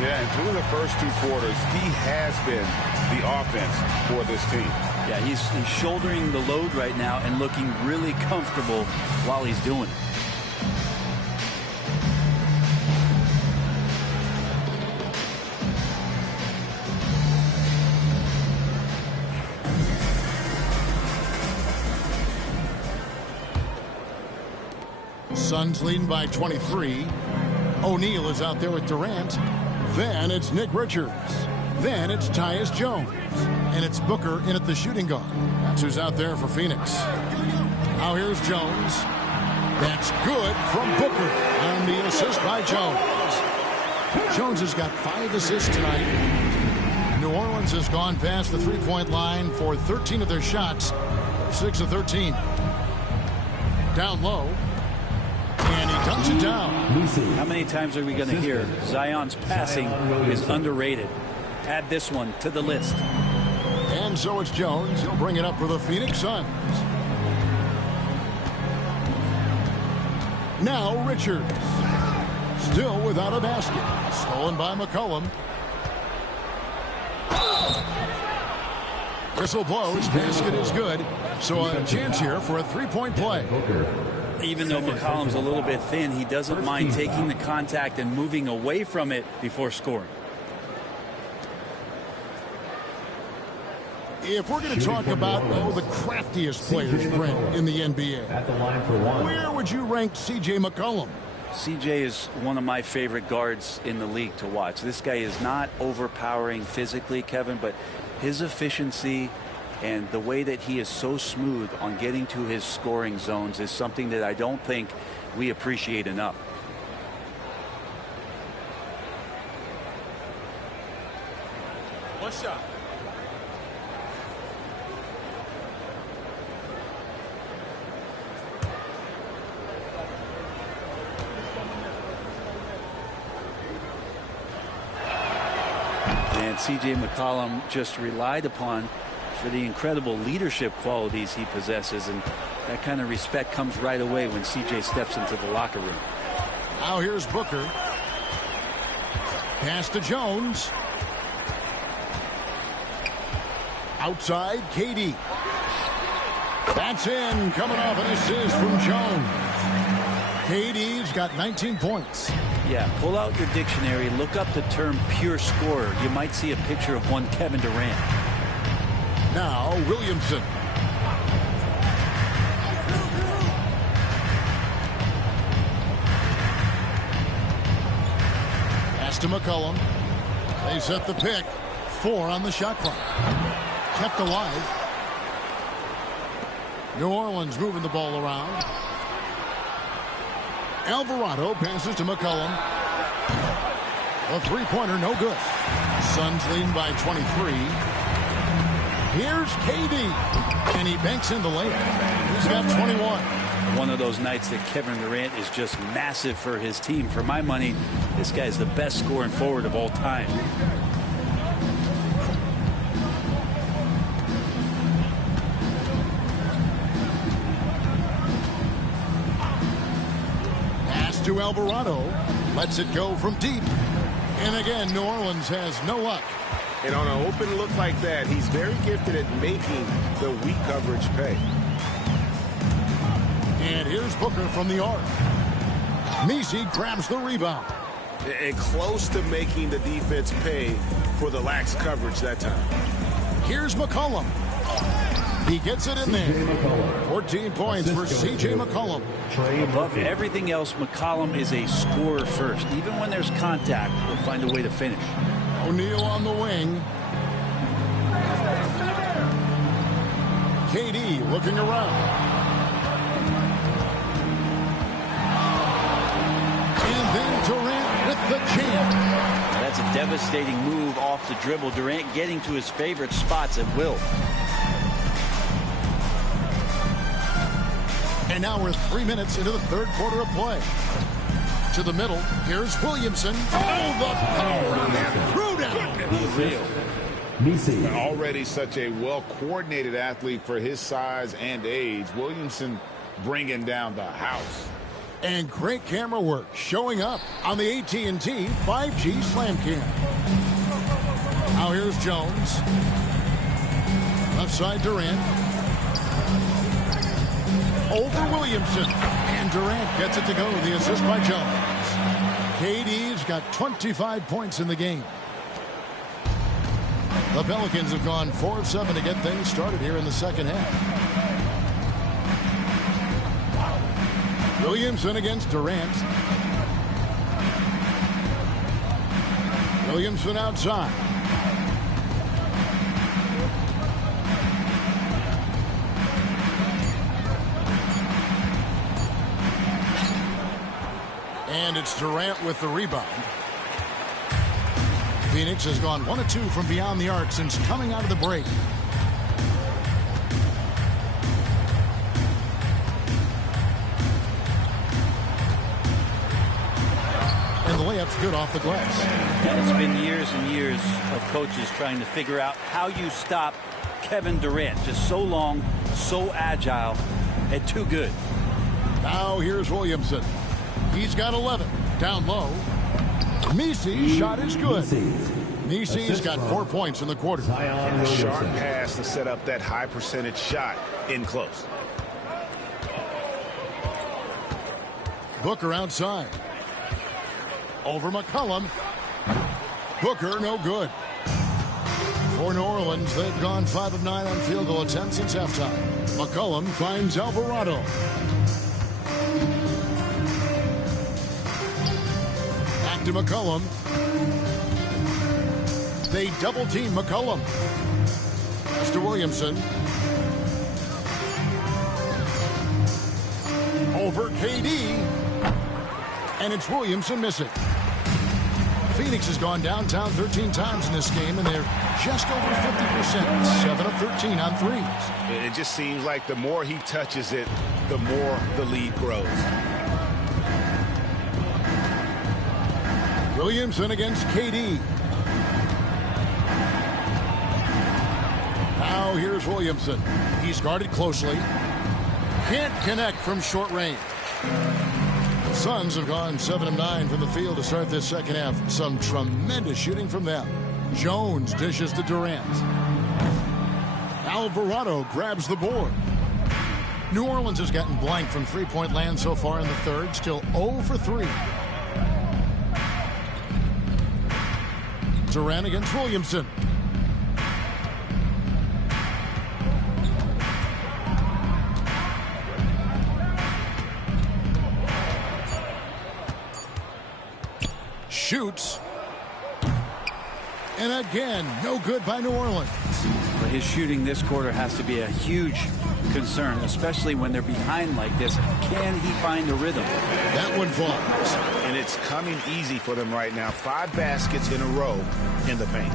Yeah, and through the first two quarters, he has been the offense for this team. Yeah, he's shouldering the load right now and looking really comfortable while he's doing it. Suns leading by 23. O'Neal is out there with Durant. Then it's Nick Richards. Then it's Tyus Jones. And it's Booker in at the shooting guard. That's who's out there for Phoenix. Now here's Jones. That's good from Booker on the assist by Jones. Jones has got 5 assists tonight. New Orleans has gone past the three-point line for 13 of their shots. 6 of 13. Down low. And he dumps it down. How many times are we going to hear Zion's passing is underrated? Add this one to the list. And so it's Jones. He'll bring it up for the Phoenix Suns. Now Richards. Still without a basket. Stolen by McCollum. Whistle blows. Basket is good. So a chance here for a three-point play. Even though McCollum's a little bit thin, he doesn't mind taking the contact and moving away from it before scoring. If we're going to talk about the craftiest players, Brent, in the NBA, where would you rank C.J. McCollum? C.J. is one of my favorite guards in the league to watch. This guy is not overpowering physically, Kevin, but his efficiency and the way that he is so smooth on getting to his scoring zones is something that I don't think we appreciate enough. One shot. And C.J. McCollum just relied upon for the incredible leadership qualities he possesses, and that kind of respect comes right away when C.J. steps into the locker room. Now here's Booker. Pass to Jones. Outside, KD. That's in, coming off an assist from Jones. KD's got 19 points. Yeah, pull out your dictionary, look up the term pure scorer. You might see a picture of one Kevin Durant. Now Williamson. Pass to McCollum. They set the pick. 4 on the shot clock. Kept alive. New Orleans moving the ball around. Alvarado passes to McCollum. A three-pointer, no good. Suns leading by 23. Here's KD, and he banks in the layup. He's got 21. One of those nights that Kevin Durant is just massive for his team. For my money, this guy's the best scoring forward of all time. Pass to Alvarado. Lets it go from deep. And again, New Orleans has no luck. And on an open look like that, he's very gifted at making the weak coverage pay. And here's Booker from the arc. Messi grabs the rebound. And close to making the defense pay for the lax coverage that time. Here's McCollum. He gets it in there. 14 points for C.J. McCollum. Above everything else, McCollum is a scorer first. Even when there's contact, he'll find a way to finish. O'Neal on the wing. KD looking around. And then Durant with the jam. That's a devastating move off the dribble. Durant getting to his favorite spots at will. And now we're 3 minutes into the third quarter of play. To the middle, here's Williamson. Oh, the power! Threw down. Already such a well-coordinated athlete for his size and age. Williamson bringing down the house. And great camera work showing up on the AT&T 5G Slam Cam. Now here's Jones. Left side Durant. Over Williamson. And Durant gets it to go. The assist by Jones. KD's got 25 points in the game. The Pelicans have gone 4 of 7 to get things started here in the second half. Williamson against Durant. Williamson outside. And it's Durant with the rebound. Phoenix has gone 1 of 2 from beyond the arc since coming out of the break. And the layup's good off the glass. And it's been years and years of coaches trying to figure out how you stop Kevin Durant. Just so long, so agile, and too good. Now here's Williamson. He's got 11. Down low. Messi shot is good. Messi's got 4 points in the quarter. And a sharp pass to set up that high percentage shot in close. Booker outside. Over McCollum. Booker no good. For New Orleans, they've gone 5 of 9 on field goal attempts since halftime. McCollum finds Alvarado. Back to McCollum. They double team McCollum. Mr. Williamson. Over KD. And it's Williamson missing. Phoenix has gone downtown 13 times in this game, and they're just over 50%. 7 of 13 on threes. It just seems like the more he touches it, the more the lead grows. Williamson against KD. Now here's Williamson. He's guarded closely. Can't connect from short range. The Suns have gone 7 of 9 from the field to start this second half. Some tremendous shooting from them. Jones dishes to Durant. Alvarado grabs the board. New Orleans has gotten blank from three-point land so far in the third. Still 0 for 3. Durant against Williamson. Shoots. And again, no good by New Orleans. But his shooting this quarter has to be a huge concern, especially when they're behind like this. Can he find a rhythm? That one falls. And it's coming easy for them right now. 5 baskets in a row in the paint.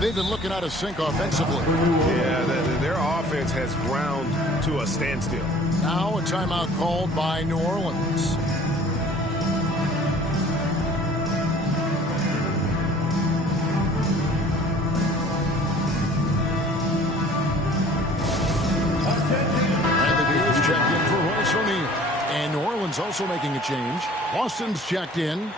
They've been looking out of sync offensively. Yeah, their offense has ground to a standstill. Now a timeout called by New Orleans. Checked in for Royce O'Neal. And New Orleans also making a change. Boston's checked in.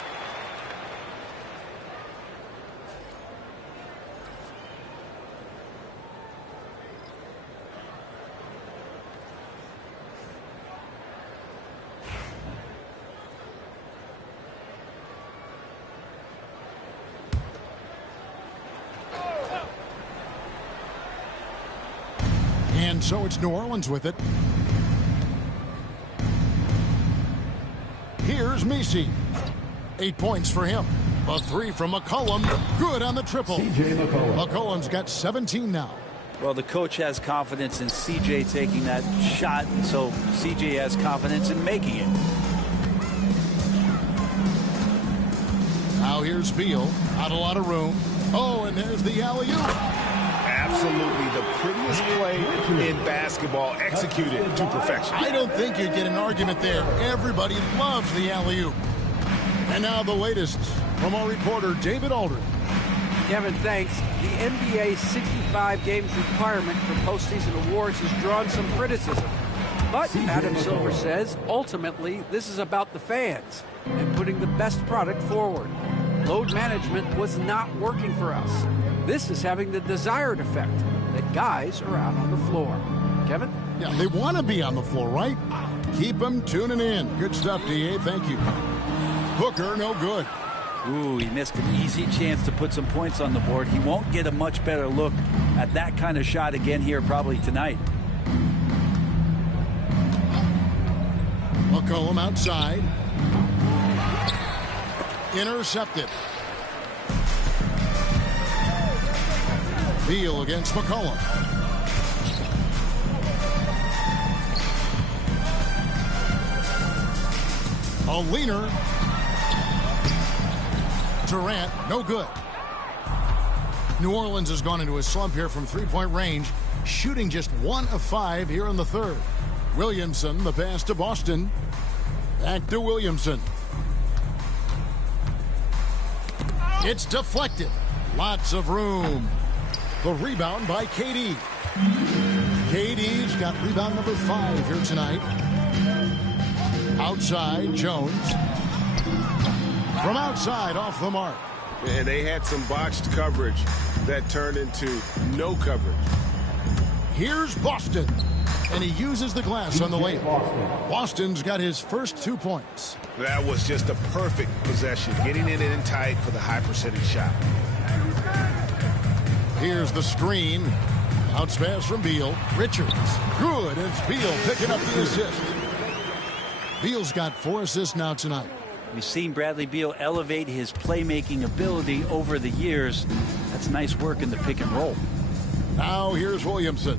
And so it's New Orleans with it. Here's Messi. 8 points for him. A 3 from McCollum. Good on the triple. McCollum's got 17 now. Well, the coach has confidence in CJ taking that shot, so CJ has confidence in making it. Now here's Beal. Not a lot of room. Oh, and there's the alley-oop. Absolutely the prettiest play in basketball, executed to perfection. I don't think you'd get an argument there. Everybody loves the alley-oop. And now the latest from our reporter, David Aldridge. Kevin, thanks. The NBA 65 games requirement for postseason awards has drawn some criticism. But Adam Silver says, ultimately, this is about the fans and putting the best product forward. Load management was not working for us. This is having the desired effect that guys are out on the floor. Kevin? Yeah, they want to be on the floor, right? Keep them tuning in. Good stuff, D.A. Thank you. Booker, no good. Ooh, he missed an easy chance to put some points on the board. He won't get a much better look at that kind of shot again here probably tonight. McCollum outside. Intercepted. Beal against McCollum. A leaner. Durant, no good. New Orleans has gone into a slump here from three-point range, shooting just 1 of 5 here in the third. Williamson, the pass to Boston. Back to Williamson. It's deflected. Lots of room. The rebound by KD. KD's got rebound number 5 here tonight. Outside, Jones. From outside, off the mark. And they had some botched coverage that turned into no coverage. Here's Boston. And he uses the glass on the layup. Boston's got his first 2 points. That was just a perfect possession, getting it in tight for the high percentage shot. Here's the screen. Bounce pass from Beal. Richards. Good. It's Beal picking up the assist. Beal's got 4 assists now tonight. We've seen Bradley Beal elevate his playmaking ability over the years. That's nice work in the pick and roll. Now here's Williamson.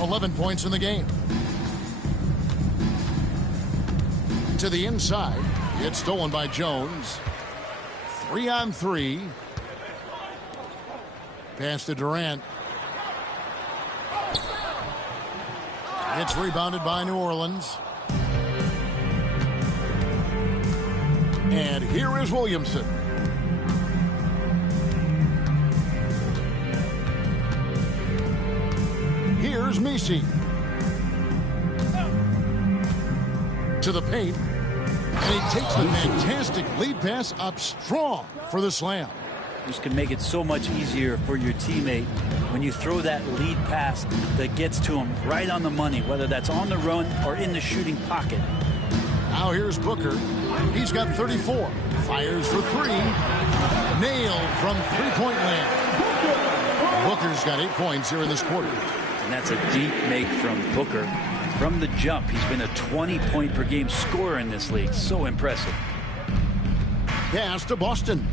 11 points in the game. To the inside. It's stolen by Jones. 3-on-3. Pass to Durant. It's rebounded by New Orleans. And here is Williamson. Here's Messi. To the paint. And he takes the fantastic lead pass up strong for the slam. This can make it so much easier for your teammate when you throw that lead pass that gets to him right on the money, whether that's on the run or in the shooting pocket. Now here's Booker. He's got 34. Fires for 3. Nailed from three-point land. Booker's got 8 points here in this quarter. And that's a deep make from Booker. From the jump, he's been a 20-point-per-game scorer in this league. So impressive. Pass to Boston.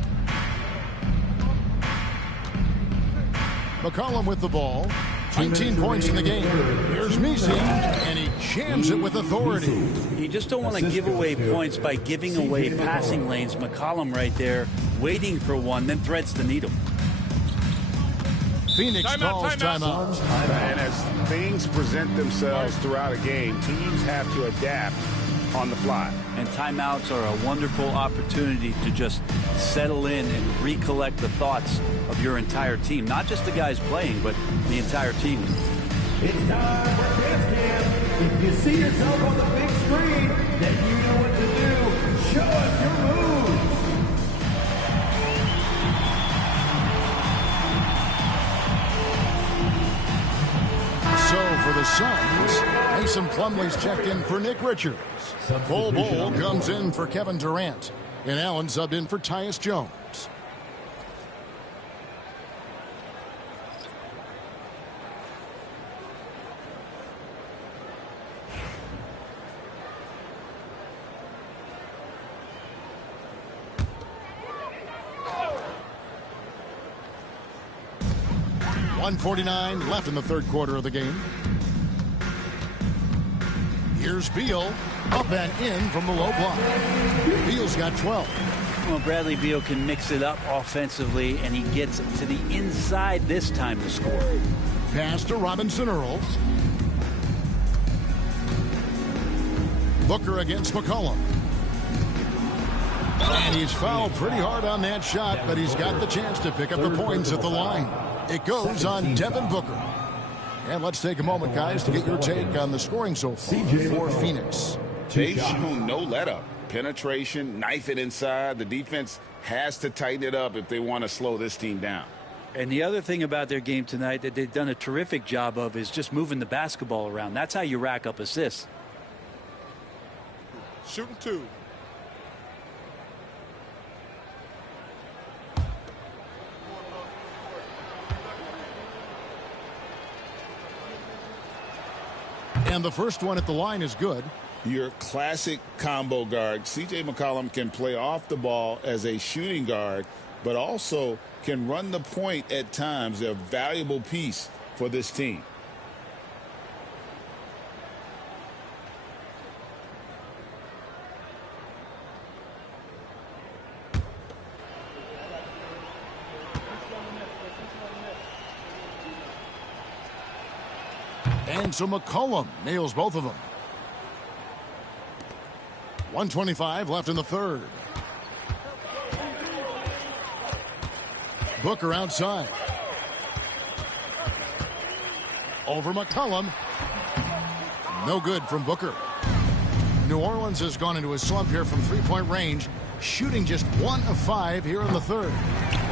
McCollum with the ball. 19 points in the game. Here's Misi, and he jams it with authority. You just don't want to give away points by giving away passing lanes. McCollum right there, waiting for one, then threads the needle. Phoenix calls timeout. And as things present themselves throughout a game, teams have to adapt on the fly. And timeouts are a wonderful opportunity to just settle in and recollect the thoughts of your entire team. Not just the guys playing, but the entire team. It's time for Dance Cam. If you see yourself on the big screen, then you know what to do. Show us your moves. So for the Suns, Mason Plumlee's checked in for Nick Richards. Bol Bol comes in for Kevin Durant. And Allen subbed in for Tyus Jones. .149 left in the third quarter of the game. Here's Beal, up and in from the low block. Beal's got 12. Well, Bradley Beal can mix it up offensively, and he gets to the inside this time to score. Pass to Robinson Earl. Booker against McCollum. And he's fouled pretty hard on that shot, but he's got the chance to pick up the points at the line. It goes on Devin Booker. And let's take a moment, guys, to get your take on the scoring so far for Phoenix. They've shown no let-up. Penetration, knife it inside. The defense has to tighten it up if they want to slow this team down. And the other thing about their game tonight that they've done a terrific job of is just moving the basketball around. That's how you rack up assists. Shooting two. And the first one at the line is good. Your classic combo guard. C.J. McCollum can play off the ball as a shooting guard, but also can run the point at times. They're a valuable piece for this team. And so McCollum nails both of them. 1:25 left in the third. Booker outside. Over McCollum. No good from Booker. New Orleans has gone into a slump here from three-point range, shooting just 1 of 5 here in the third.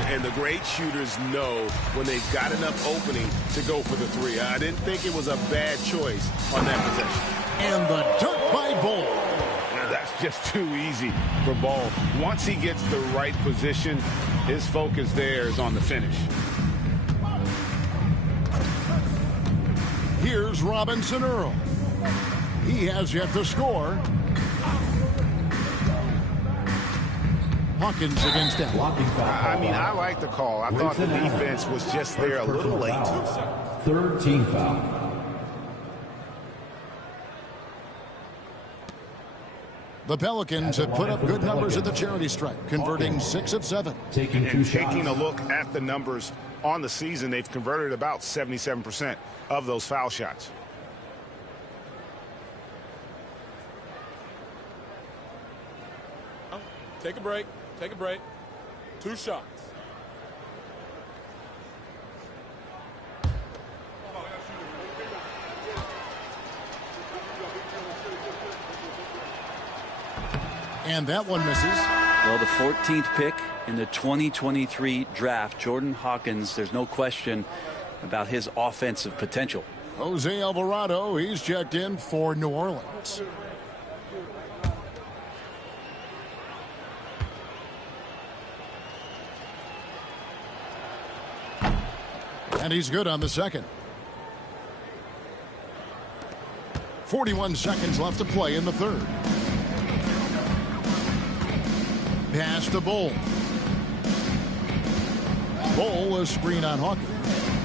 And the great shooters know when they've got enough opening to go for the three. I didn't think it was a bad choice on that possession. And the dunk by Bol. Now, that's just too easy for Bol. Once he gets the right position, his focus there is on the finish. Here's Robinson Earl. He has yet to score. Hawkins against Allen. I mean, I like the call. I thought the defense was just there a little late. Third team foul. The Pelicans have put up good numbers at the charity stripe, converting 6 of 7. And taking a look at the numbers on the season, they've converted about 77% of those foul shots. Take a break. Take a break. 2 shots. And that one misses. Well, the 14th pick in the 2023 draft, Jordan Hawkins, there's no question about his offensive potential. Jose Alvarado, he's checked in for New Orleans. And he's good on the second. 41 seconds left to play in the third. Pass to Bol. Bol, a screen on Hawkins.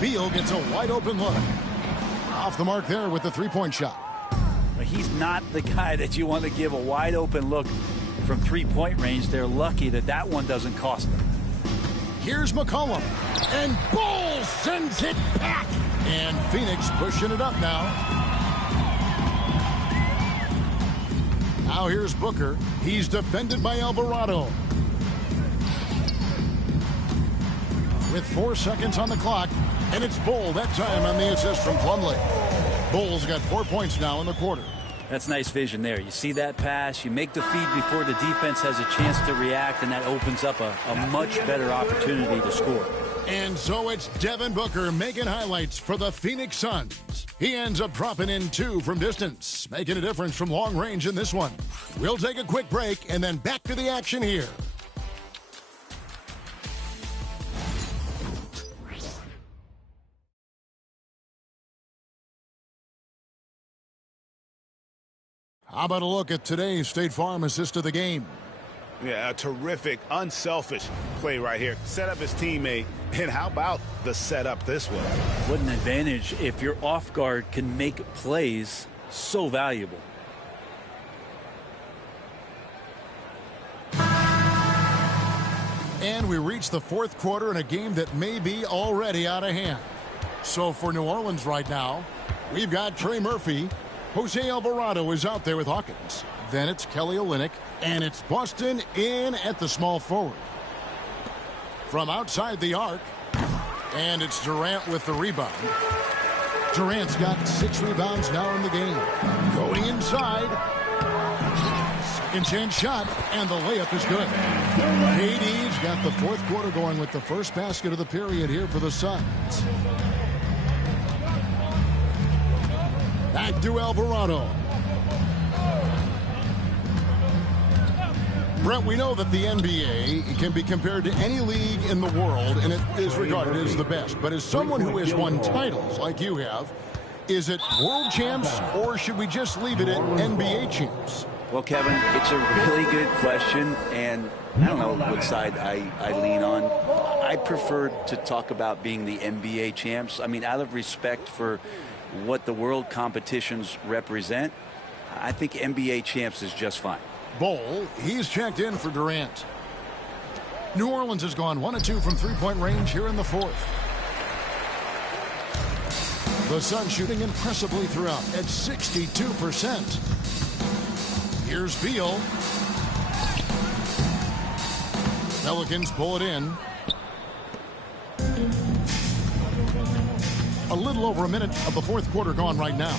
Beal gets a wide open look. Off the mark there with the three-point shot. He's not the guy that you want to give a wide open look from three-point range. They're lucky that that one doesn't cost them. Here's McCollum. And Bull sends it back. And Phoenix pushing it up now. Now here's Booker. He's defended by Alvarado. With 4 seconds on the clock. And it's Bull that time on the assist from Plumlee. Bull's got 4 points now in the quarter. That's nice vision there. You see that pass, you make the feed before the defense has a chance to react, and that opens up a much better opportunity to score. And so it's Devin Booker making highlights for the Phoenix Suns. He ends up dropping in 2 from distance, making a difference from long range in this one. We'll take a quick break and then back to the action here. How about a look at today's State Farm assist of the game? Yeah, a terrific, unselfish play right here. Set up his teammate, and how about the setup this way? What an advantage if your off guard can make plays so valuable. And we reach the fourth quarter in a game that may be already out of hand. So for New Orleans right now, we've got Trey Murphy. Jose Alvarado is out there with Hawkins. Then it's Kelly Olynyk, and it's Boston in at the small forward. From outside the arc, and it's Durant with the rebound. Durant's got 6 rebounds now in the game. Going inside. Second chance shot, and the layup is good. KD's got the fourth quarter going with the first basket of the period here for the Suns. Back to Alvarado. Brett, we know that the NBA can be compared to any league in the world, and it is regarded as the best. But as someone who has won titles like you have, is it world champs, or should we just leave it at NBA champs? Well, Kevin, it's a really good question, and I don't know what side I lean on. I prefer to talk about being the NBA champs. I mean, out of respect for what the world competitions represent, I think NBA champs is just fine. Bull, he's checked in for Durant. New Orleans has gone 1 of 2 from three-point range here in the fourth. The Suns shooting impressively throughout at 62%. Here's Beal. Pelicans pull it in. A little over a minute of the fourth quarter gone right now.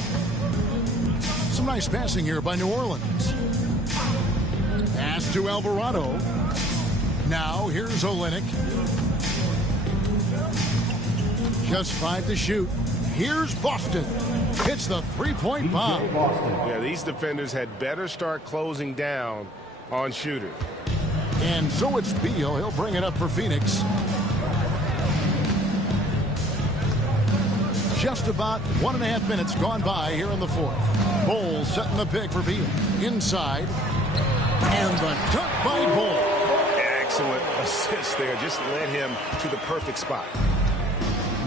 Some nice passing here by New Orleans. Pass to Alvarado. Now here's Olynyk. Just 5 to shoot. Here's Boston. Hits the three-point bomb. Yeah, these defenders had better start closing down on shooters. And so it's Beal. He'll bring it up for Phoenix. Just about 1.5 minutes gone by here in the fourth. Bull setting the pick for Beal. Inside. And the dunk by Bull. Excellent assist there. Just led him to the perfect spot.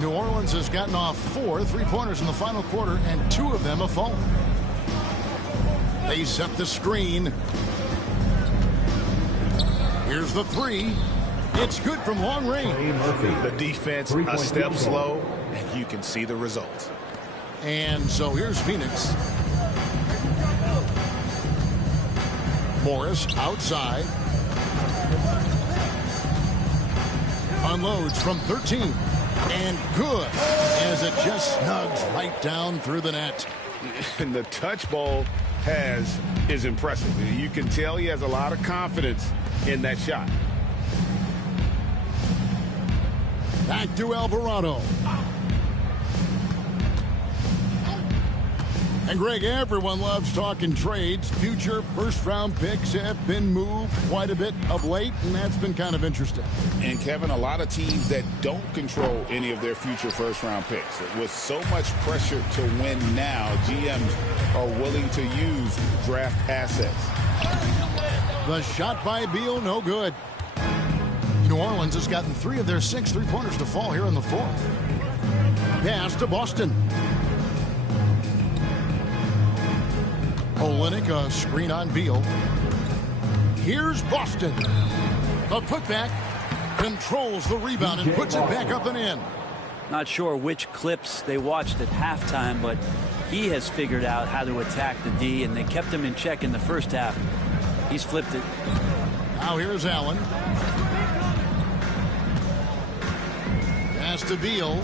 New Orleans has gotten off 4 three-pointers in the final quarter, and 2 of them have fallen. They set the screen. Here's the 3. It's good from long range. The defense a step slow, and you can see the result. And so here's Phoenix. Morris outside. Unloads from 13. And good, as it just snugs right down through the net. And the touch ball is impressive. You can tell he has a lot of confidence in that shot. Back to Alvarado. And Greg, everyone loves talking trades. Future first-round picks have been moved quite a bit of late, and that's been kind of interesting. And, Kevin, a lot of teams that don't control any of their future first-round picks. With so much pressure to win now, GMs are willing to use draft assets. The shot by Beal, no good. New Orleans has gotten 3 of their 6 three-pointers to fall here in the fourth. pass to Boston. Olynyk, a screen on Beal. Here's Boston. The putback controls the rebound and puts it back up and in. Not sure which clips they watched at halftime, but he has figured out how to attack the D, and they kept him in check in the first half. He's flipped it. Now here's Allen. Pass to Beal.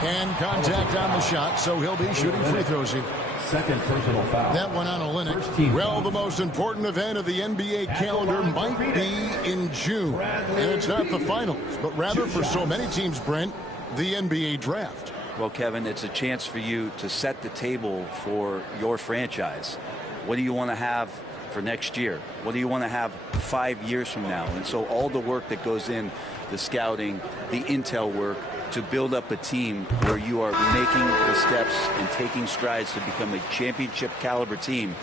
And contact on the shot, so he'll be shooting free throws here. Second personal foul. That one on Olynyk. Well, the most important event of the NBA calendar might be in June. And it's not the finals, but rather for so many teams, Brent, the NBA draft. Well, Kevin, it's a chance for you to set the table for your franchise. What do you want to have for next year? What do you want to have 5 years from now? And so all the work that goes in, the scouting, the intel work, to build up a team where you are making the steps and taking strides to become a championship caliber team,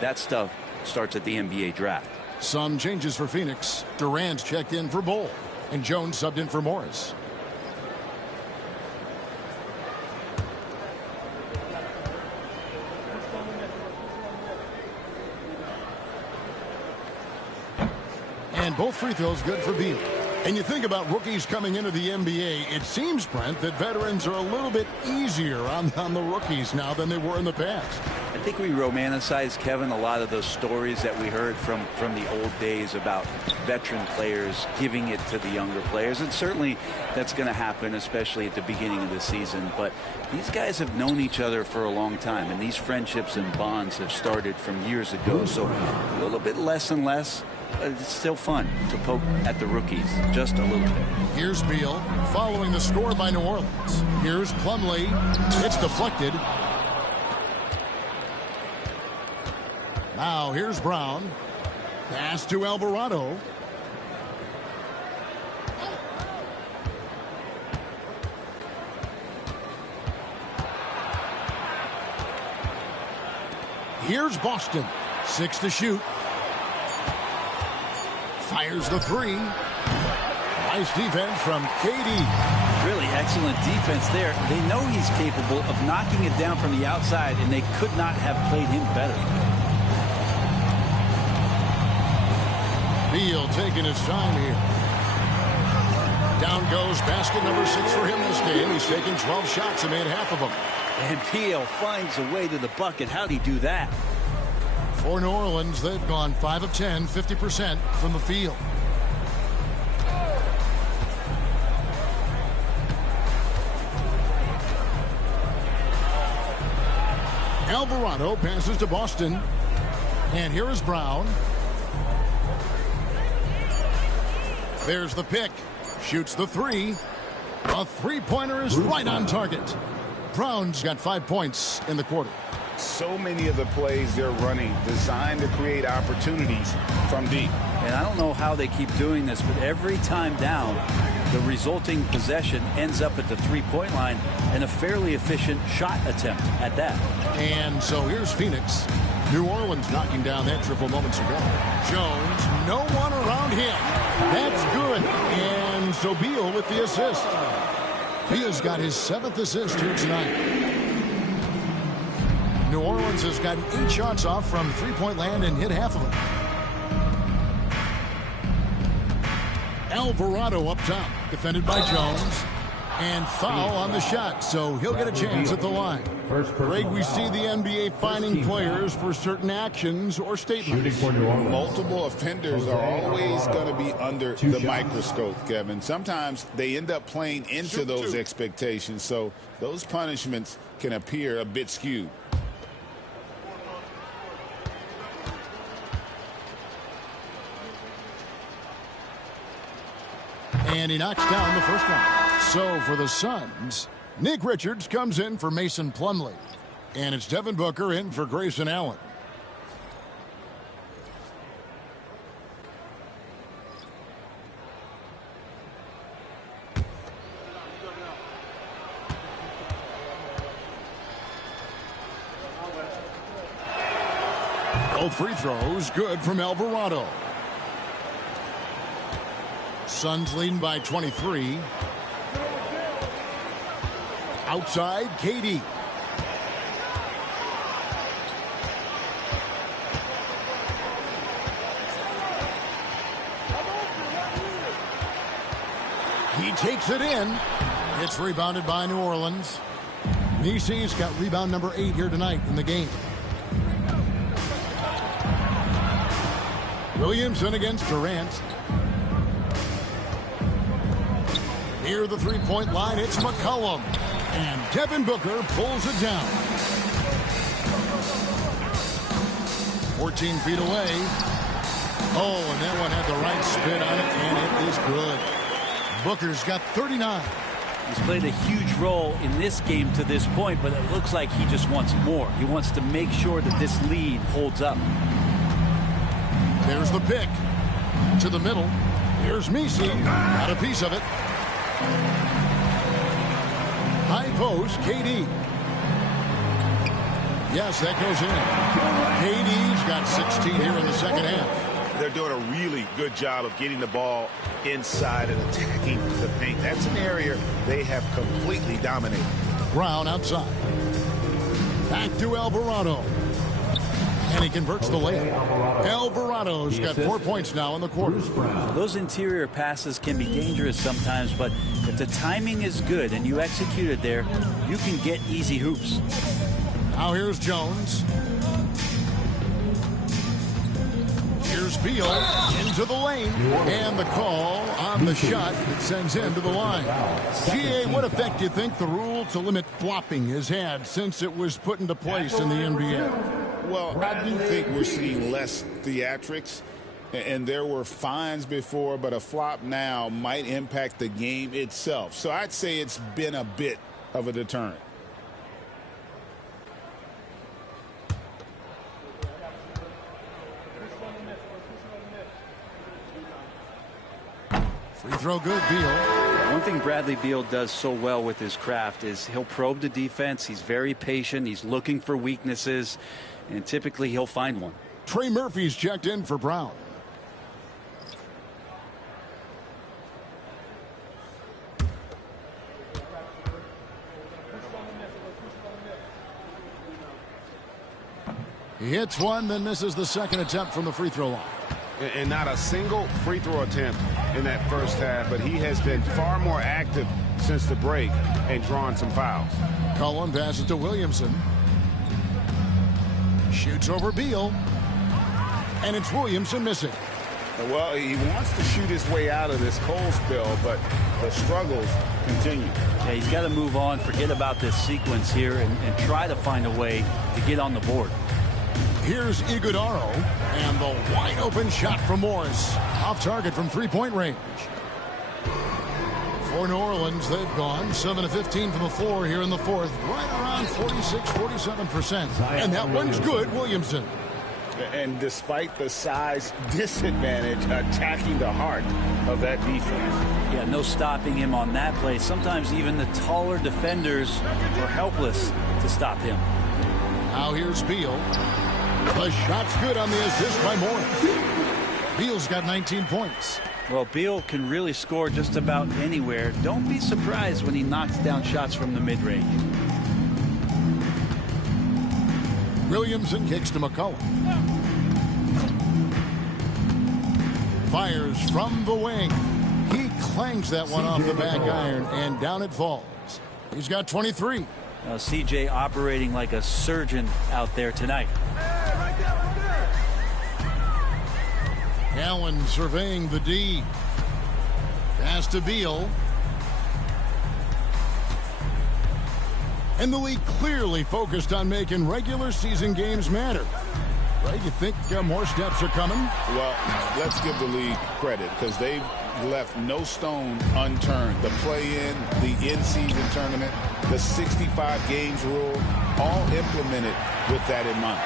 that stuff starts at the NBA draft. Some changes for Phoenix. Durant's checked in for Bol, and Jones subbed in for Morris. And both free throws good for Beal. And you think about rookies coming into the NBA, it seems, Brent, that veterans are a little bit easier on the rookies now than they were in the past. I think we romanticize, Kevin, a lot of those stories that we heard from the old days about veteran players giving it to the younger players. And certainly that's going to happen, especially at the beginning of the season. But these guys have known each other for a long time, and these friendships and bonds have started from years ago. So a little bit less and less. But it's still fun to poke at the rookies just a little bit. Here's Beal following the score by New Orleans. Here's Plumlee. It's deflected. Now here's Brown. Pass to Alvarado. Here's Boston. 6 to shoot. Fires the three. Nice defense from KD. Really excellent defense there. They know he's capable of knocking it down from the outside, and they could not have played him better. Beal taking his time here. Down goes basket number 6 for him this game. He's taken 12 shots and made half of them. And Beal finds a way to the bucket. How'd he do that? For New Orleans, they've gone 5 of 10, 50% from the field. Alvarado passes to Boston. And here is Brown. There's the pick. Shoots the three. A three-pointer is right on target. Brown's got 5 points in the quarter. So many of the plays they're running designed to create opportunities from deep. And I don't know how they keep doing this, but every time down, the resulting possession ends up at the three-point line and a fairly efficient shot attempt at that. And so here's Phoenix. New Orleans knocking down that triple moments ago. Jones, no one around him. That's good. And so Beal with the assist. Beal's got his 7th assist here tonight. New Orleans has gotten 8 shots off from three-point land and hit half of them. Alvarado up top, defended by Jones. And foul on the shot, so he'll get a chance at the line. Greg, we see the NBA fining players for certain actions or statements. Multiple offenders are always going to be under the microscope, Kevin. Sometimes they end up playing into those expectations, so those punishments can appear a bit skewed. And he knocks down the first one. So for the Suns, Nick Richards comes in for Mason Plumlee. And it's Devin Booker in for Grayson Allen. Both free throws good from Alvarado. Suns leading by 23. Outside, KD. He takes it in. It's rebounded by New Orleans. Misi's got rebound number 8 here tonight in the game. Williamson against Durant. Near the three-point line, it's McCollum. And Devin Booker pulls it down. 14 feet away. Oh, and that one had the right spin on it, and it is good. Booker's got 39. He's played a huge role in this game to this point, but it looks like he just wants more. He wants to make sure that this lead holds up. There's the pick. To the middle. Here's Misi. Got a piece of it. High post, KD. Yes, that goes in. KD's got 16 here in the second half. They're doing a really good job of getting the ball inside and attacking the paint. That's an area they have completely dominated. Brown outside. Back to Alvarado. And he converts the layup. Alvarado's got 4 points now in the quarter. Those interior passes can be dangerous sometimes, but if the timing is good and you execute it there, you can get easy hoops. Now here's Jones. Here's Beal into the lane. And the call on the shot that sends him to the line. GA, what effect do you think the rule to limit flopping has had since it was put into place in the NBA? Well, I do think we're seeing less theatrics, and there were fines before, but a flop now might impact the game itself. So I'd say it's been a bit of a deterrent. Free throw good, Beal. One thing Bradley Beal does so well with his craft is he'll probe the defense. He's very patient. He's looking for weaknesses, and typically he'll find one. Trey Murphy's checked in for Brown. He hits one, then misses the second attempt from the free throw line. And not a single free throw attempt in that first half, but he has been far more active since the break and drawn some fouls. Cullen passes to Williamson. Shoots over Beal. And it's Williamson missing. Well, he wants to shoot his way out of this cold spell, but the struggles continue. Yeah, he's got to move on, forget about this sequence here, and try to find a way to get on the board. Here's Iguodaro, and the wide open shot from Morris. Off target from three-point range. For New Orleans, they've gone 7 of 15 from the floor here in the fourth. Right around 46-47%. And that one's good, Williamson. And despite the size disadvantage, attacking the heart of that defense. Yeah, no stopping him on that play. Sometimes even the taller defenders are helpless to stop him. Now here's Beal. The shot's good on the assist by Morris. Beal's got 19 points. Well, Beal can really score just about anywhere. Don't be surprised when he knocks down shots from the mid-range. Williamson kicks to McCollum. Fires from the wing. He clangs that one off the back iron, and down it falls. He's got 23. CJ operating like a surgeon out there tonight. Allen surveying the D. Pass to Beal. And the league clearly focused on making regular season games matter. Right? You think more steps are coming? Well, let's give the league credit because they've left no stone unturned. The play-in, the in-season tournament, the 65 games rule, all implemented with that in mind.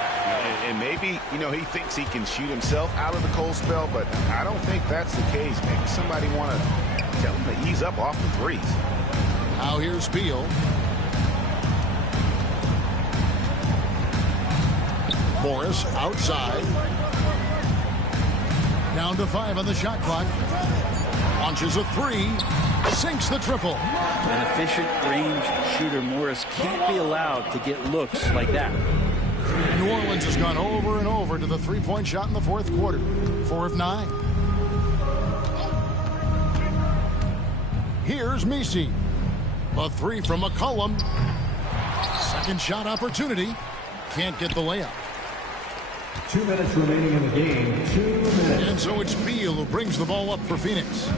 And maybe, he thinks he can shoot himself out of the cold spell, but I don't think that's the case. Maybe somebody want to tell him to ease up off the threes. Now here's Beal. Morris outside. Down to 5 on the shot clock. Launches a three. Sinks the triple. An efficient range shooter, Morris, can't be allowed to get looks like that. New Orleans has gone over and over to the three-point shot in the fourth quarter. 4 of 9. Here's Messi. A three from McCollum. Second shot opportunity. Can't get the layup. 2 minutes remaining in the game. 2 minutes. And so it's Beal who brings the ball up for Phoenix.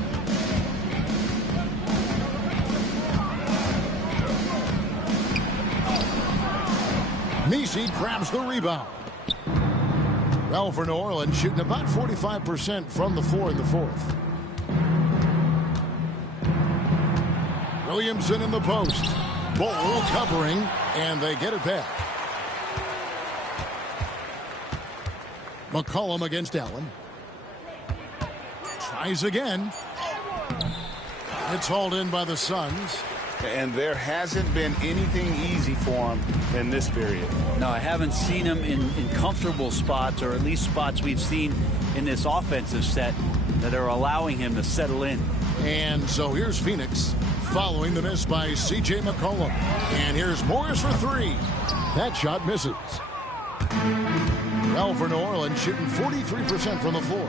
Messi grabs the rebound. Well, for New Orleans, shooting about 45% from the floor in the fourth. Williamson in the post. Ball covering, and they get it back. McCollum against Allen. Tries again. It's hauled in by the Suns. And there hasn't been anything easy for him in this period. No, I haven't seen him in comfortable spots, or at least spots we've seen in this offensive set that are allowing him to settle in. And so here's Phoenix following the miss by C.J. McCollum. And here's Morris for three. That shot misses. Well, for New Orleans, shooting 43% from the floor.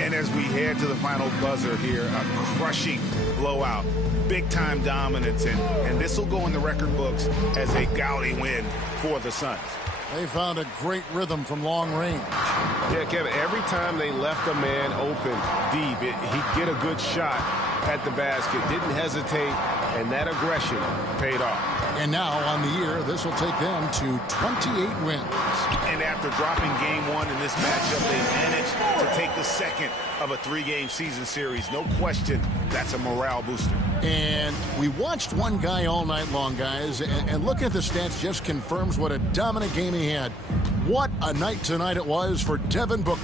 And as we head to the final buzzer here, a crushing blowout. Big-time dominance, and this will go in the record books as a gaudy win for the Suns. They found a great rhythm from long range. Yeah, Kevin, every time they left a man open deep, he'd get a good shot at the basket. Didn't hesitate, and that aggression paid off. And now on the year, this will take them to 28 wins. And after dropping game one in this matchup, they managed to take the second of a 3-game season series. No question, that's a morale booster. And we watched one guy all night long, guys, and looking at the stats just confirms what a dominant game he had. What a night tonight it was for Devin Booker.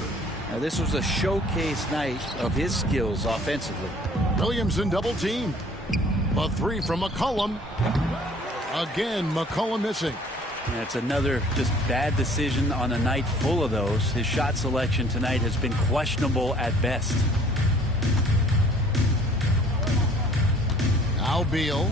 Now, this was a showcase night of his skills offensively. Williamson double team. A three from McCollum. Again, McCollum missing. That's another just bad decision on a night full of those. His shot selection tonight has been questionable at best. Now Beal.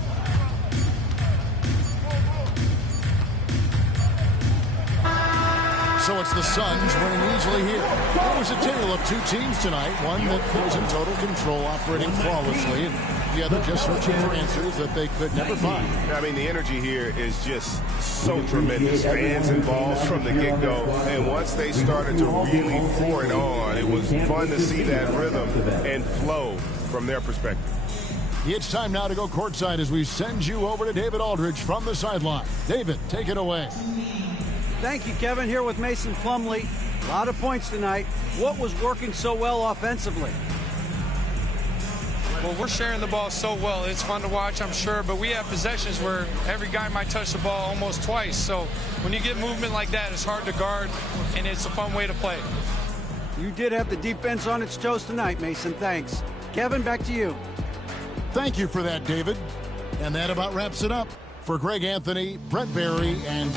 So it's the Suns winning easily here. It was a tale of two teams tonight. One that was in total control, operating flawlessly, and the other just searching for answers that they could never find. I mean, the energy here is just so tremendous. Fans involved from the get-go. And once they started to really pour it on, it was fun to see that rhythm and flow from their perspective. It's time now to go courtside as we send you over to David Aldridge from the sideline. David, take it away. Thank you, Kevin. Here with Mason Plumlee. A lot of points tonight. What was working so well offensively? Well, we're sharing the ball so well. It's fun to watch, I'm sure, but we have possessions where every guy might touch the ball almost twice. So when you get movement like that, it's hard to guard, and it's a fun way to play. You did have the defense on its toes tonight, Mason. Thanks. Kevin, back to you. Thank you for that, David. And that about wraps it up. For Greg Anthony, Brett Barry, and